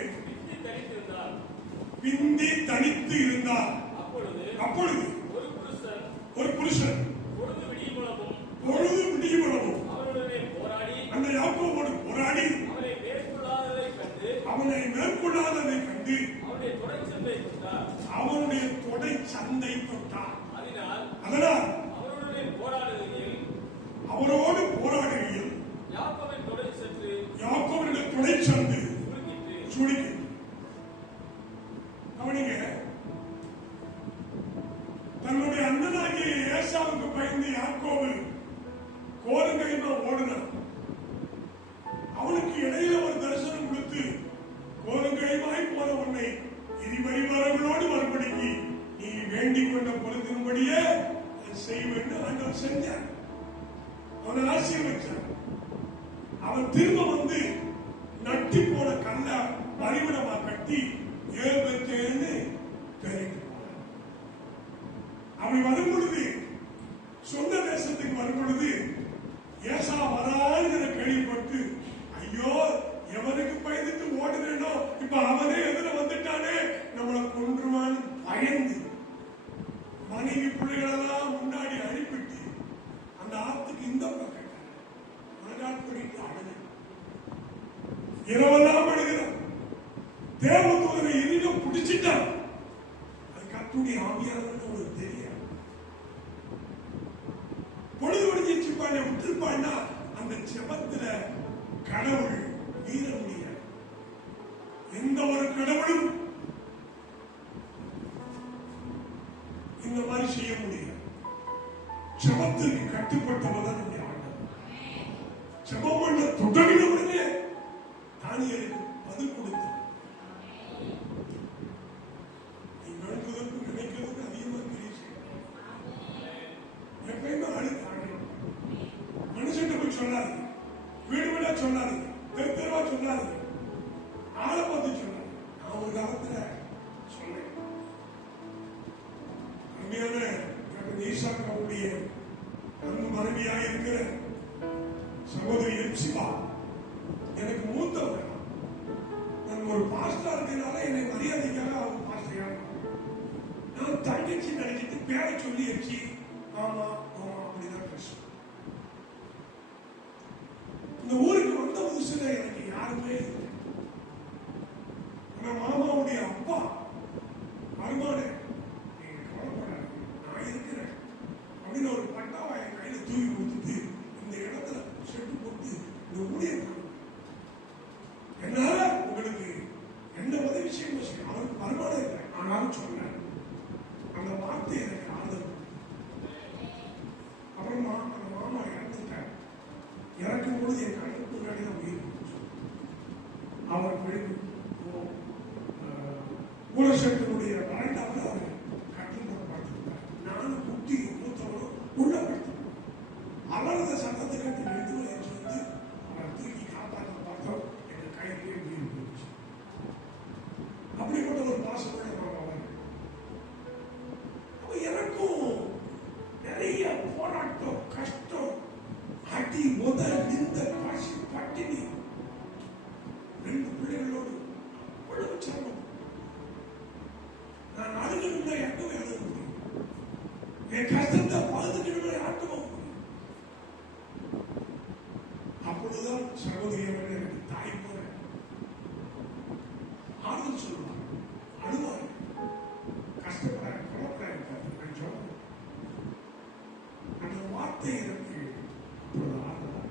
பிந்தி தனித்து இருந்தார். அப்பொழுது ஒரு புருஷன் பொழுது விடியுமளவும் அந்த யாக்கோபோடு போராடி அவனை மேற்கொள்ளாததை கண்டு அவனுடைய தொடை சந்தை தொட்டார். அதனால் அவரோடு போராடுகையில் யாக்கோபுடைய தொடை சந்து சுருங்கி. கவனிங்க, தன்னுடைய அண்ணனாகிய ஏசாவுக்கு பயந்து யாக்கோபு கோரங்கைமா ஓடினான். அவனுக்கு இடையில ஒரு தரிசனம் கொடுத்து, கோரங்கைமாய் போன உன்னை இடிபரிவாரங்களோடு மறுபடிக்கு நீ வேண்டிக் கொண்ட பொழுதின்படியே செய்வேன் ஆண்டவர் செஞ்சார். அவனை ஆசீர்வதிச்சார். அவன் திரும்ப வந்து நட்டி போன கல்ல பரிவிடமா கட்டி 7 பேர் சேர்ந்து பேரிட்டு போனான். அவன் வரும் பொழுது சொந்த தேசம் தேசத்துக்கு வரும் பொழுது ஏசா வராங்கிற கேள்விப்பட்டு ஐயோ எவனுக்கு பயந்துட்டு ஓடுனோ இப்ப அவனே எதிர வந்துட்டானே நம்மளை கொன்றுவான்னு பயந்து மனைவி பிள்ளைகளெல்லாம் முன்னாடி அனுப்பிட்டு அந்த ஆத்துக்கு இந்த பக்கம் பண்ணிட்டு அழுது இரவெல்லாம் அழுகிறான். தேவதூதரை எதிர பிடிச்சிட்டான். அது கர்த்தருடைய ஆவியானவர்னு உங்களுக்கு தெரியாது. பொழுது ஒடிஞ்சிச்சு விட்டுருப்பான்னா அந்த ஜெபத்துல கடவுள் மீற முடியாது. எந்த ஒரு கடவுளும் இந்த மாதிரி செய்ய முடியாது. ஜெபத்திற்கு கட்டுப்பட்டவர் தான் நம்முடைய ஆண்டவர். ஜெபம் பண்ண தொடங்கின உடனே தானியேலுக்கு பதில் கொடுத்து நீ வேண்டுவதற்கு நினைக்கிறதுக்கு அதிகமா கிரியை எப்பயுமே அழுது மனுஷன் போய் சொல்லாது, வீடு வீடா சொல்லாது, தெரு தெருவா சொல்லாது, ஆளை பார்த்து சொல்லாது. நான் ஒரு காலத்துல சொன்னேன், உண்மையான ஈசாக்காவுடைய அன்பு மனைவியாக இருக்கிற சகோதரி எப்சிபா எனக்கு மூத்தவர். நான் ஒரு பாஸ்டா இருக்கிறனால என்னை மரியாதைக்காக அவங்க பாஸ்டர். நான் தங்கச்சி நினைச்சிட்டு பேரை சொல்லி எப்சி ஆமா ஆமா அப்படிதான் பேசுவேன். இந்த ஊருக்கு வந்த புதுசுல எனக்கு யாருமே இல்லை. ஆனா மாமாவுடைய அப்பா வருமான நீங்க கவலைப்படாது நான் இருக்கிறேன் அப்படின்னு ஒரு பட்டாவை என் கையில தூக்கி கொடுத்துட்டு இந்த இடத்துல செட்டு போட்டு இந்த ஊழியர் என்னால உங்களுக்கு எந்த உதவி செய்ய அவருக்கு வருமானம் இல்லை. ஆனாலும் சொன்னேன் அந்த வார்த்தை எனக்கு ஆறுதல். அப்புறமா அந்த மாமா இறந்துட்டார். இறக்கும் பொழுது என் கண்ணுக்கு முன்னாடி தான் உயிர் போச்சு. அவர் பிடிக்கும் ஊரசத்தினுடைய வறண்டாவது அவர் கட்டில் போட்டு படுத்திருந்தார். நானும் குட்டி மூத்தவனும் உள்ள படுத்திருந்தோம். அவரது சத்தத்தை கட்டி மெதுவை வந்து அவர் தூக்கி காப்பாற்ற பார்த்தோம். எங்கள் கையிலேயே உயிர் போச்சு. அப்படிப்பட்ட ஒரு பாசமுள்ள மாமா அவர். அப்ப எனக்கும் நிறைய போராட்டம், கஷ்டம், அடி, முதல், இந்த காட்சி, பட்டினி, 2 பிள்ளைகளோடு அவ்வளவு சிரமம். நான் அழுகணும்னா எங்கவே அழுக முடியும். என் கஷ்டத்தை பகிர்ந்துக்கணும்னா யாருக்கும் முடியும். அப்பொழுதுதான் சகோதரி அவர்கள் எனக்கு தாய் போல ஆறுதல் சொல்லுவார், அழுவார், கஷ்டப்பட குழப்பம் இருக்காது. நான் சொல்றேன் அந்த வார்த்தை எனக்கு அப்பொழுது ஆறுதல்.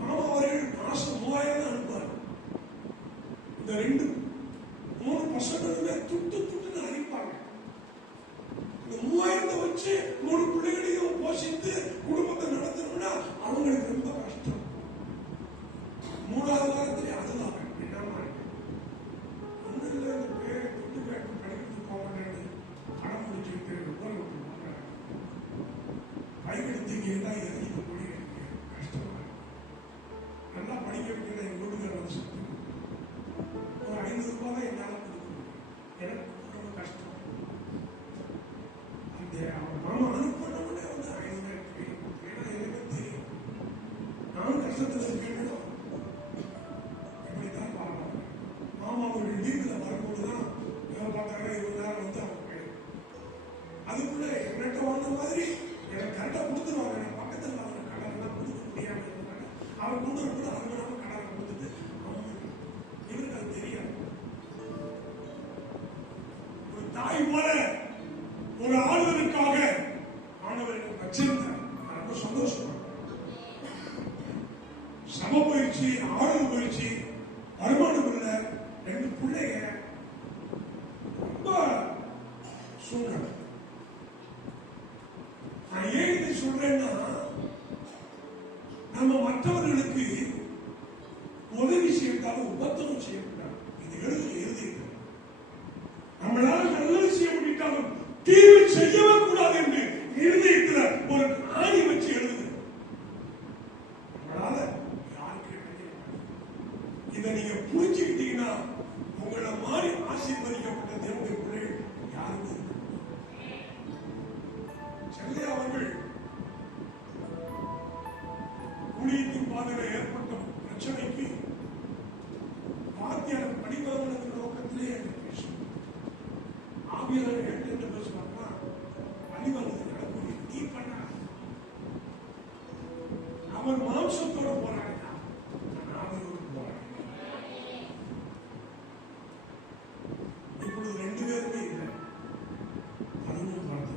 மாமா அவர்கள் மாசம் 3000 அனுப்புவார். இந்த 2-3 பசங்களுமே துட்டு துட்டுன்னு அரிப்பாங்க. இந்த 3000 வச்சு 3 பிள்ளைகளையும் போஷித்து குடும்பத்தை நடத்தணும்னா அவங்களுக்கு ரொம்ப கஷ்டம். 3வது வாரத்திலே அதுதான் என்னமா ஒன்றும் இல்லை. இந்த பேரை துட்டு கேட்டு படிக்கிறதுக்கு போகணும்னு பணம் முடிச்சுட்டு பைக்கெடுத்தீங்க எல்லாம் எழுதிட்டு போய் கஷ்டமா நல்லா படிக்க வைக்கிற எங்க வீட்டுக்கு வந்து ஒரு 500 ரூபாய் தான் என்னால் கொடுக்க முடியும். எனக்கு ரொம்ப கஷ்டம். அந்த அவன் மாமா அனுப்பினோடனே வந்து 500 ஏன்னா எனக்கு தெரியும் நானும் கஷ்டத்தில் இருக்கணும். இப்படித்தான் பார்க்கலாம். மாமா அவருடைய லீவில் வரும்போதுதான் இவன் பார்த்தாங்க 20 நேரம் வந்து அவங்க போயிடும். அதுக்குள்ள என்கிட்ட வந்த மாதிரி எனக்கு கரெக்டாக கொடுத்துருவாங்க. என் பக்கத்தில் அவங்க கடன்லாம் கொடுக்க முடியாமல் இருந்தாங்க. அவன் கொண்டு வரும்போது அவங்க நம்ம கடனை கொடுத்துட்டு இவருக்கு அது தெரியாது. ஒரு தாய் போல ஒரு ஆளுநருக்காக ஆண்டவருக்கு வச்சிருந்தார். ரொம்ப சந்தோஷமா சம பயிற்சி, ஆளுநர் பயிற்சி, வருமானம் இல்லை, 2 பிள்ளைங்க, ரொம்ப சூழ்நிலை. நான் ஏன் இதை சொல்றேன்னா நம்ம மற்றவர்களுக்கு உதவி செய்யக்கூடாது, உபத்திரம் செய்யக்கூடாது. இது எழுதி நம்மளால நல்லது செய்ய முடியாலும் தீர்வு செய்யவே கூடாது என்று இருதயத்தில் ஒரு ஆணி வச்சு எழுதுங்க. நம்மளால யாருக்கு இதை நீங்க புரிஞ்சுக்கிட்டீங்கன்னா உங்களை மாதிரி ஆசீர்வதிக்கப்பட்ட தேவனுடைய பிள்ளைகள் யாருமே கிட்ட பேசுவாங்கன்னா பழி வாங்குறது நடக்கூடிய நீ பண்ண அவர் மாம்சத்தோட போராடினா நான் ஆவியோடு போராடினேன். இப்பொழுது 2 பேருமே இல்லை. அதுவும் பார்த்து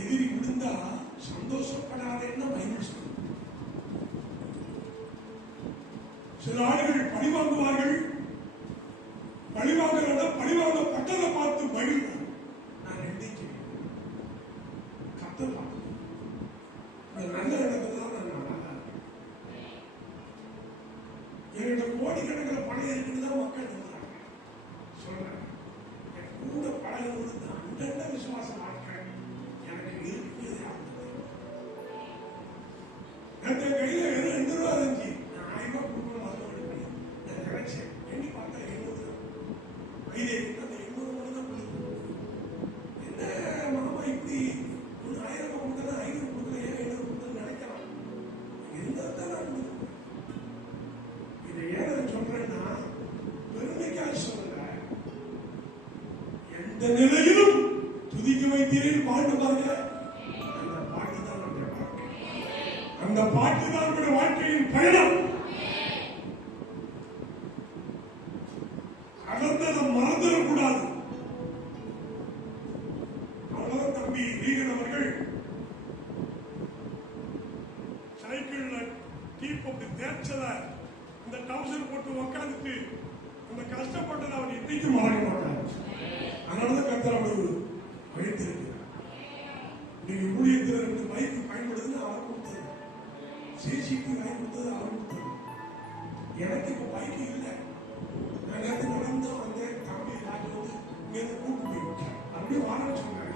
எதிரி விழுந்தா சந்தோஷப்படாதேன்னு பைபிள் சொல்லுது. சில ஆடுகள் பழிவாங்குவார்கள். பழிவாங்கப்பட்டதை பார்த்து மகிழ்வார். நான் ரெண்டையும் கத்த பார்த்து நல்ல இடத்துல தான் நான் நல்லா என்கிட்ட கோடிக்கணக்கில் பணம் இருக்குன்னு தான் மக்கள் நம்புறாங்க. சொல்றேன், என் கூட பழகுவது அண்டண்ட விசுவாசம் வாழ்க்கை எனக்கு இருக்குது. என் கையில வெறும் 2 ரூபா இருந்துச்சு. நான் 1000 ரூபாய் கொடுக்கணும் மருத்துவ எடுப்பேன். நான் நினைச்சேன், எண்ணி பார்த்தா 700 கையிலே அந்த 800 மட்டும் தான் கொடுக்கும். என்ன மாமா இப்படி ஒரு 1000 ரூபாய் கொடுத்தா 500 கொடுக்குற, ஏன் 700 கொடுத்து நினைக்கலாம். இருந்தால் தான் நான் கொடுக்கணும். இதை ஏன் சொல்றேன்னா பெருமைக்காக சொல்ல, எந்த நிலையிலும் துதிக்க வைத்தீர்கள் பாட்டு பாருங்க. அந்த பாட்டு தான் நம்முடைய வாழ்க்கை. அந்த பாட்டு தான் நம்முடைய வாழ்க்கையின் பயணம். கடந்ததை மறந்துடக்கூடாது. அவ்வளவு தம்பி வீரன் அவர்கள் சைக்கிள்ல டீ போட்டு தேய்ச்சத இந்த டவுசர் போட்டு உட்காந்துட்டு அந்த கஷ்டப்பட்டதை அவர் இன்னைக்கு மாற மாட்டார். அதனாலதான் கத்தர் அவரு வைத்திருக்கிறார். நீங்க ஊழியத்தில் 2 மைக்கு பயன்படுதுன்னு அவர் கொடுத்தது, சிசிடிவி வாங்கி கொடுத்தது அவர் கொடுத்தது. எனக்கு இப்ப மைக்கு இல்லை. நான் நேரத்து நடந்து வந்தேன். தம்பி ராஜு வந்து இங்கிருந்து கூட்டு போய் விட்டார். அப்படியே வாரன்னு சொன்னாரு.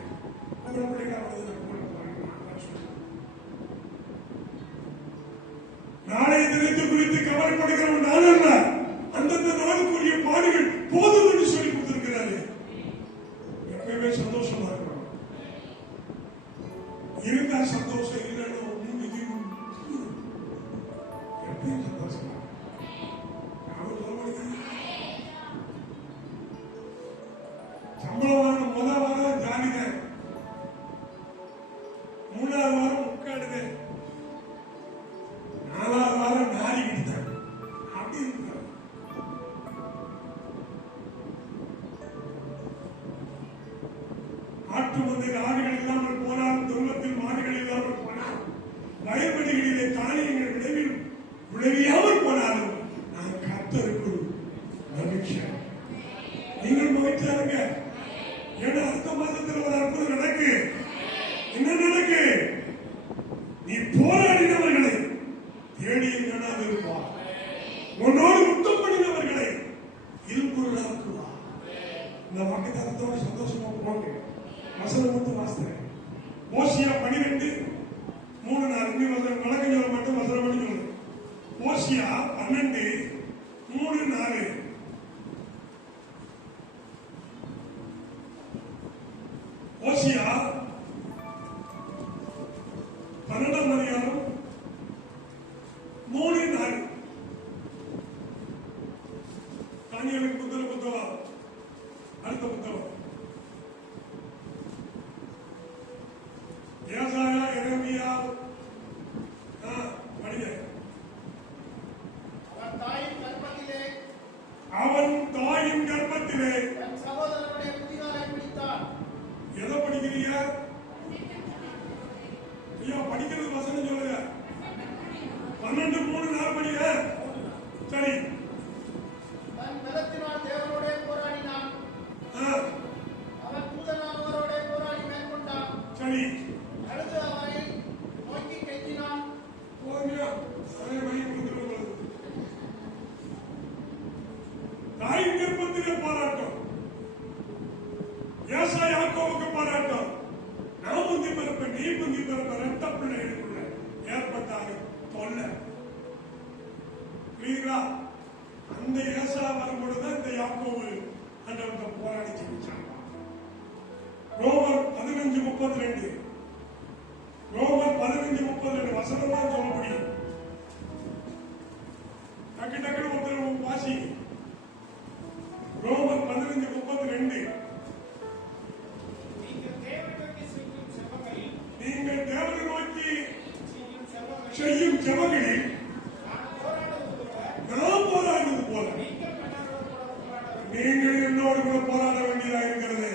உங்களை பிள்ளைக்கார கூட போறேன் சொன்னேன். நாளைய தினத்தை குறித்து கவலைப்படுகிறவன் நான் அல்ல, அந்தந்த நாளுக்குரிய பாடுகள் போதும் என்று சொல்லி கொடுத்திருக்கிறாரு. எப்பயுமே சந்தோஷமா இருக்கணும். இருந்தா சந்தோஷம், இல்லைன்னு எப்பயும் சந்தோஷமா. சம்பளமான முதல் வாரம் ஜாலிதான், 3வது வாரம் உட்காடுது, 4வது வாரம் நாரி விடுத்தேன். அப்படி இருக்கு. ஆட்டு மந்தையில் ஆடுகள் இல்லாமல் போனால், துன்பத்தில் மாடுகள் இல்லாமல் போனால், வயல்வெளிகளிலே தானியங்கள் விளைவியாமல் போனாலும் நான் கர்த்தருக்குள் மகிழ்ச்சியா. நீங்கள் மகிழ்ச்சியா இருங்க. ஏன்னா அடுத்த மாதத்தில் ஒரு அற்புதம் நடக்கு. என்ன நடக்கு? நீ போராடினவர்களை தேடிய காணாது இருப்பார். உன்னோடு முத்தம் பண்ணினவர்களை இல்பொருளாக்குவார். இந்த வாக்குத்தத்தத்தோட சந்தோஷமா போங்க. வசனம் மட்டும் வாசிக்கிறேன். ஓசியா 12:3-4 வசனம் வழக்கம் சொல்ல மட்டும் வசனம் பண்ணி சொல்லு. ஓசியா 12:3-4. ஓசியா 12ஆம் அதிகாரம் 3-4. தானியேலுக்கு புத்தகம் அடுத்த புத்தகம். ஏசாயா, எரேமியா படிங்க. அவன் தாயின் கர்ப்பத்திலே சகோதரனுடைய குதிகாலை பிடித்தான். எதை படிக்கிறீங்க ஐயா? படிக்கிறது வசனம் சொல்லுங்க. 12:3-4 படிங்க. சரி. தன் பலத்தினால் தேவனோட போராடினான். அவன் தூதனானவரோட போராடி மேற்கொண்டான். சரி. அடுத்து அவரை நோக்கி கெஞ்சினான். தாயின் கர்ப்பத்திலே போராட்டம். ஏசா யாக்கோவுக்கு போராட்டம். நான் முந்தி பிறப்பேன், நீ முந்தி பிறப்ப, 2 பிள்ளைகளுக்குள்ள ஏற்பட்டாங்க தொல்லை. புரியுங்களா? அந்த ஏசா வரும்பொழுது இந்த யாக்கோவு அந்த போராடி ஜெயிச்சாங்க. ரோமர் 15:32. ரோமர் 15:32 வசனம் தான் சொல்ல முடியும். டக்கு டக்குனு ஒருத்தர் வாசி நீங்கள் என்னோடு கூட போராட வேண்டியதாக இருக்கிறது.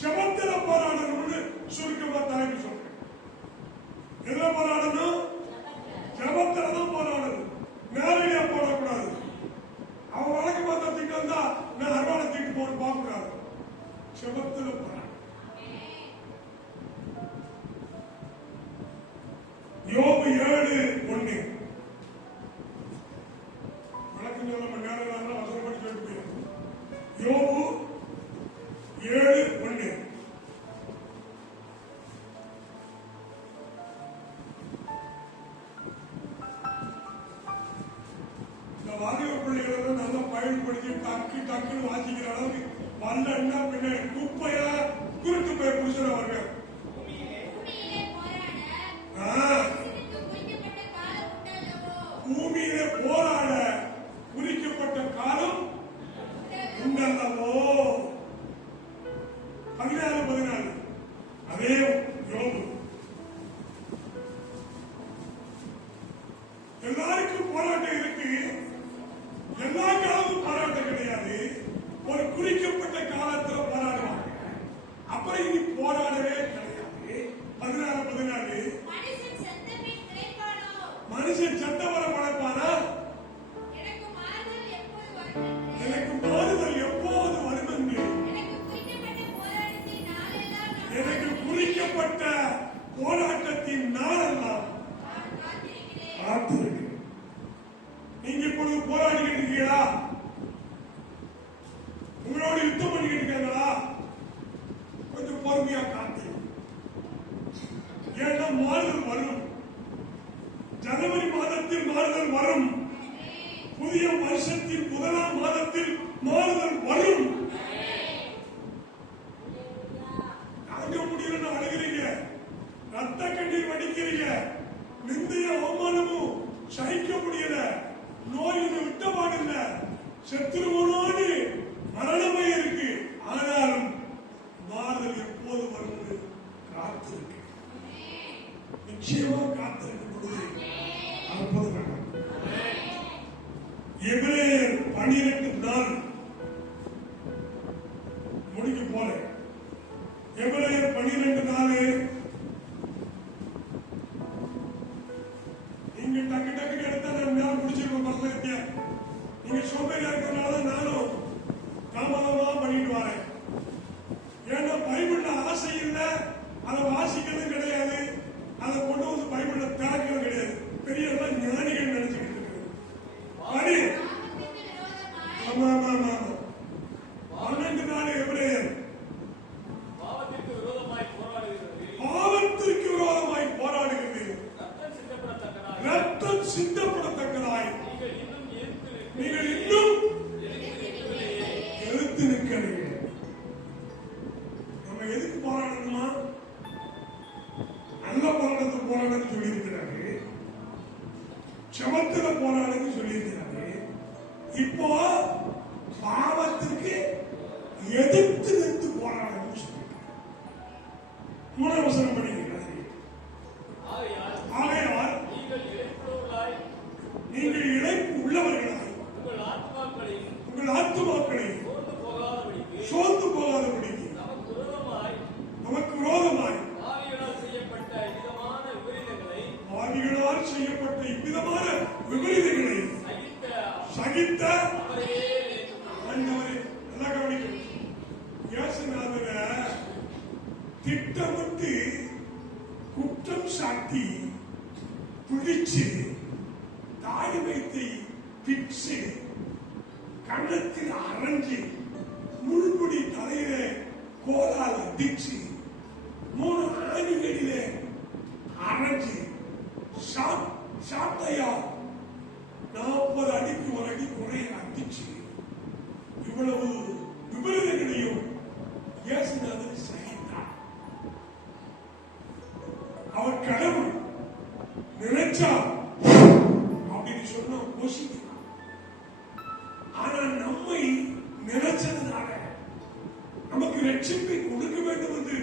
ஜெபத்துல போராடணும்னு சுருக்கமா தலைப்பு சொல்றேன். எதுல போராடணும்? ஜெபத்துல தான் போராடணும். நேரடியா போடக்கூடாது. அவன் வழக்கு பார்த்த திட்டம் வந்தா நான் அறுவாடை தீட்டு போட்டு பார்க்க கூடாது. ஜெபத்துல போராடணும். யோபு 7:1 வழக்கு நம்ம நேரம் வசனப்படி சொல்லிட்டு போயிடும். யோபு 7:1 இந்த வாலிப பிள்ளைகளை நல்லா பயன்படுத்தி டக்கு டக்குன்னு வாசிக்கிற அளவுக்கு வல்லன்னா பின்ன குப்பையா குருட்டு போய் புடிச்சிருவாங்க. பூமியிலே போராட குறிக்கப்பட்ட காலம் உண்டல்லவோ. 14 அதே யோபு. எல்லாருக்கும் போராட்டம் இருக்கு. எல்லா காலமும் போராட்டம் கிடையாது. ஒரு குறிக்கப்பட்ட காலத்துல போராடுவாங்க. அப்புறம் இனி போராடவே கிடையாது. 14 மனுஷன் செத்தவர படைப்பானா? எனக்கு மாறுதல் எப்போது வரும் என்று எனக்கு குறிக்கப்பட்ட போராட்டத்தின் நாளெல்லாம் காத்திருக்கு. நீங்க இப்பொழுது போராடிக்கிட்டு இருக்கீங்களா? உங்களோட யுத்தம் பண்ணிக்கிட்டு இருக்காங்களா? கொஞ்சம் பொறுமையா காத்து. ஏன்னா மாறுதல் வரும். ஜனவரி மாதத்தில் மாறுதல் வரும். புதிய வருஷத்தின் 1ஆம் மாதத்தில் மாறுதல் வரும். தாங்க முடியலன்னு அழுகிறீங்க, ரத்த கண்ணீர் வடிக்கிறீங்க, நிந்தைய அவமானமும் சகிக்க முடியல, நோயின் விட்டபாடில்ல, செத்துருவோனோடு மரணமே இருக்கு. ஆனாலும் மாறுதல் எப்போது வரும் காத்திருக்கு. நிச்சயமா காத்திருக்கும் பொழுது அற்புதம். எபிரேயர் 12 நாள் முடிக்க போல. எபிரேயர் 12 நாள் நீங்க டக்கு டக்கு எடுத்தா நான் மேல முடிச்சிருக்கோம். பரவாயில்ல, நீங்க சோம்பேறியா இருக்கிறதுனால நானும் தாமதமா பண்ணிட்டு வரேன். ஏன்னா பைபிள்ல ஆசை இல்லை, அதை வாசிக்கிறது கிடையாது, அதை கொண்டு வந்து பைபிள்ல திறக்கிறது கிடையாது. பெரிய ஞானிகள் நினைச்சுக்கிட்டு இருக்கு. ஆமா ஆமா ஆமா 12 நாள் எபிரேயர் பாவத்திற்கு விரோதமாய் போராடுகிறது. ரத்தம் சிந்தப்படத்தக்கதாய் நீங்கள் இன்னும் எழுத்து நிற்கிறீங்க. நம்ம எதுக்கு போராடணுமா? நல்ல போராட்டத்தை போராடன்னு சொல்லியிருக்கிறாரு. ஜெபத்துல போராடன்னு சொல்லியிருக்கிறாரு. இப்போ பாவத்திற்கு எதிர்த்து நின்று போராடணும் சொல்லியிருக்காரு. 3ஆம் வசனம் படிக்கிறார். ஆகையால் நீங்கள் இழைப்பு உள்ளவர்களாய் உங்கள் ஆத்துமாக்களை சோர்ந்து போகாதபடிக்கு நமக்கு விரோதமாய் ஆவிகளால் செய்யப்பட்ட இவ்விதமான விபரீதங்களை சகித்த ஆண்டவரே. நல்லா கவனிக்கணும். இயேசுநாதர திட்டமிட்டு குற்றம் சாட்டி பிடிச்சு தாடி வைத்து பிச்சு கன்னத்தில் அரைஞ்சி முள்முடி தலையிலே கோலால் அடிச்சு 3 ஆணிகளிலே அரைஞ்சி சாட்டையா 40 அடிக்கு 1 அடி குறைய அடிச்சு இவ்வளவு விபரீதங்களையும் இயேசுநாதர் சகித்தார். அவர் கடவுள் நினைச்சா அப்படின்னு சொன்னா யோசிக்கிறார். ஆனா நம்மை நினைச்சதுனால நமக்கு ரட்சிப்பை கொடுக்க வேண்டும் என்று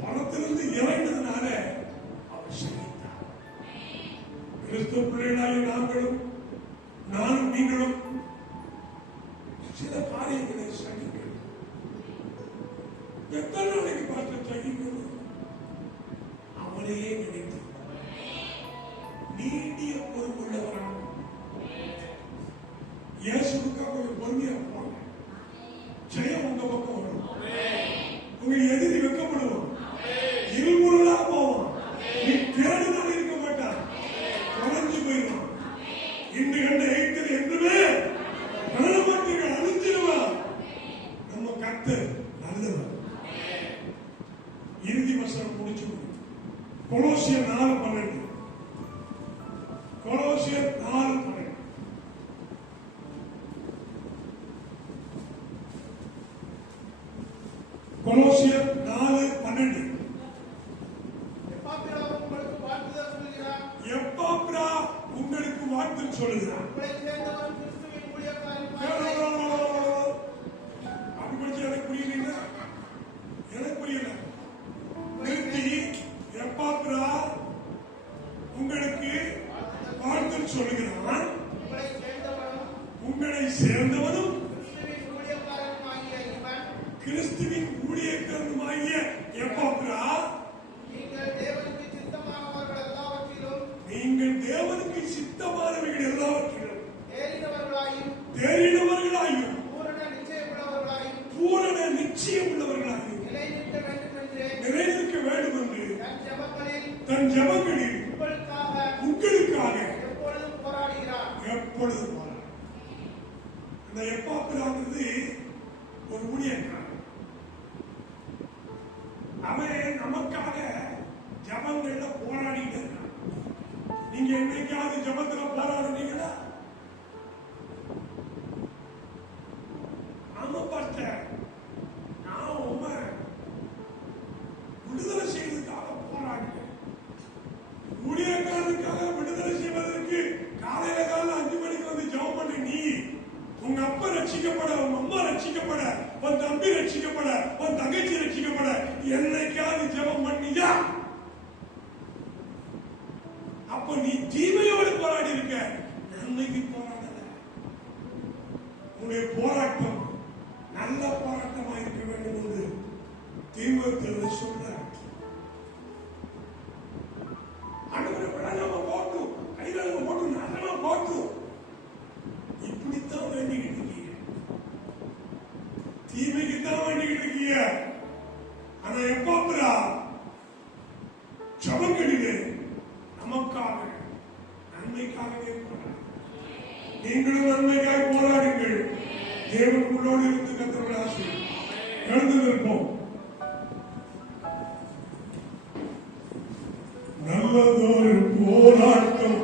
பணத்திலிருந்து இறங்கினதுனால அவர் சகித்தார். கிறிஸ்துவ பிள்ளைகளாகிய நாங்களும் நானும் நீங்களும் சில காரியங்களை சகிக்கணும். எத்தனை நாளைக்கு பார்த்து சகிக்கணும்? அவனையே நினைத்து நீடிய பொறுப்புள்ளவராக இயேசுக்காக கொஞ்சம் பொறுமையா போங்க. ஜெயம் உங்க பக்கம் வரும். உங்க எதிரி வெக்கப்படுவோம், இருமுறையா போவோம். நீ தேடினால் இருக்க மாட்டான், குறைஞ்சு போயிடும். இன்று கண்ட எய்த்தல் என்றுமே மரணமாட்டீர்கள், அழிஞ்சிருவான். நம்ம கர்த்தர் நல்லவர். இறுதி வசனம் முடிச்சு கொலோசியர் 4:12. கொலோசியர் 4:12. கொலோசியர் 4:12. எப்பாப்பிரா உங்களுக்கு வாழ்த்துதல் சொல்கிறார். எப்பாப்பிரா உங்களுக்கு வாழ்த்து சொல்லுகிறார். உங்களை சேர்ந்தவன் கிறிஸ்துவின் ஊழியக்காரன். அப்படி படிச்சு எனக்கு புரியல. எனக்கு புரியல. நிறுத்தி எப்பாப்பிரா உங்களுக்கு வாழ்த்து சொல்லுகிறான். உங்களை சேர்ந்தவனும் கிறிஸ்துவின் ஊழியக்காரனுமாகிய எப்பாப்பிரா நீங்கள் தேவனுக்கு சித்தமானவைகள் எல்லாவற்றிலும் தேறினவர்களாயும் பூரண நிச்சயம் உள்ளவர்களாயும் நிலைநிற்க வேண்டும் என்று தன் ஜெபங்களில் உங்களுக்காக எப்பொழுதும் போராடுகிறார். இந்த எப்பாப்பிராங்கிறது ஒரு ஊழியக்காரன். அவன் நமக்காக ஜபங்கள்ல போராடிட்டு இருக்கான். நீங்க என்னைக்காவது ஜபத்துல போராடுனீங்களா? ஆமா பாஸ்டர், நான் உண்மை விடுதலை செய்வதற்காக போராடுறேன். ஊழியக்காரனுக்காக விடுதலை செய்வதற்கு காலையில காலையில் 5 மணிக்கு வந்து ஜெபம் பண்ண நீ, உங்க அப்பா ரட்சிக்கப்பட, உங்க அம்மா ரட்சிக்கப்பட, உன் தம்பி ரட்சிக்கப்பட, உன் தங்கச்சி ரட்சிக்கப்பட என்னைக்காவது ஜெபம் பண்ணியா? அப்ப நீ தீமையோடு போராடி இருக்க, நன்மைக்கு போராடல. உன்னுடைய போராட்டம் நல்ல போராட்டமா இருக்க வேண்டும் என்று தீமைக்கு சொல்ற. ஆண்டவரே விடாம போட்டு, கையில போட்டு, நல்லமா போட்டு, இப்படித்தான் வேண்டிக்கிட்டு இருக்கீங்க. தீமைக்குத்தான் வேண்டிக்கிட்டு இருக்கீங்க. ஆனா எப்பாப்பிரா ஜபங்களிலே நமக்காக நன்மைக்காகவே போராடு. நீங்களும் நன்மைக்காக போராடுங்கள். தேவன் உள்ளோடு இருந்து கர்த்தருடைய ஆசீர்வாதம். எழுந்து நிற்போம். நல்லதொரு போராட்டம்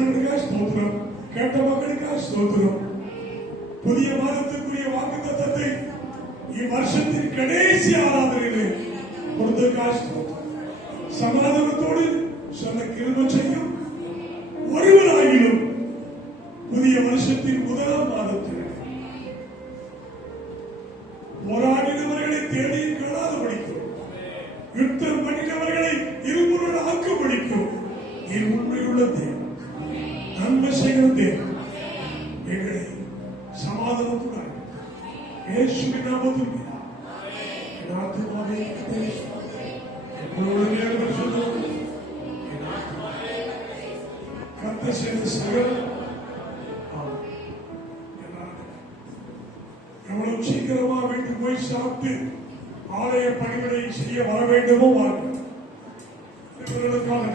வசனங்களுக்காக ஸ்தோத்திரம். கேட்ட மக்களுக்காக ஸ்தோத்திரம். புதிய மாதத்துக்குரிய வாக்குத்தத்தத்தை இவ்வருஷத்தின் கடைசி ஆராதனையிலே கொடுத்ததற்காக ஸ்தோத்திரம். சமாதானத்தோடு சொன்ன கிருபை செய்யும். ஒருவராகிலும் புதிய வருஷத்தின் முதலாம் மாதத்தில் போராடினவர்களை தேடி காணாத படிக்கும், யுத்தம் பண்ணினவர்களை இருமுறை ஆக்க படிக்கும். என் உண்மையுள்ள தேவன், நன்மை செய்கிற தேவன் எங்களை சமாதானத்துடன் இயேசுவின் நாமத்தில் என் ஆத்துமாவே கர்த்தரை கர்த்தர் செய்த சகல எவ்வளவு சீக்கிரமா வீட்டுக்கு போய் சாப்பிட்டு ஆலய பணிகளை செய்ய வர வேண்டுமோ வாருங்கள். இவர்களுக்காக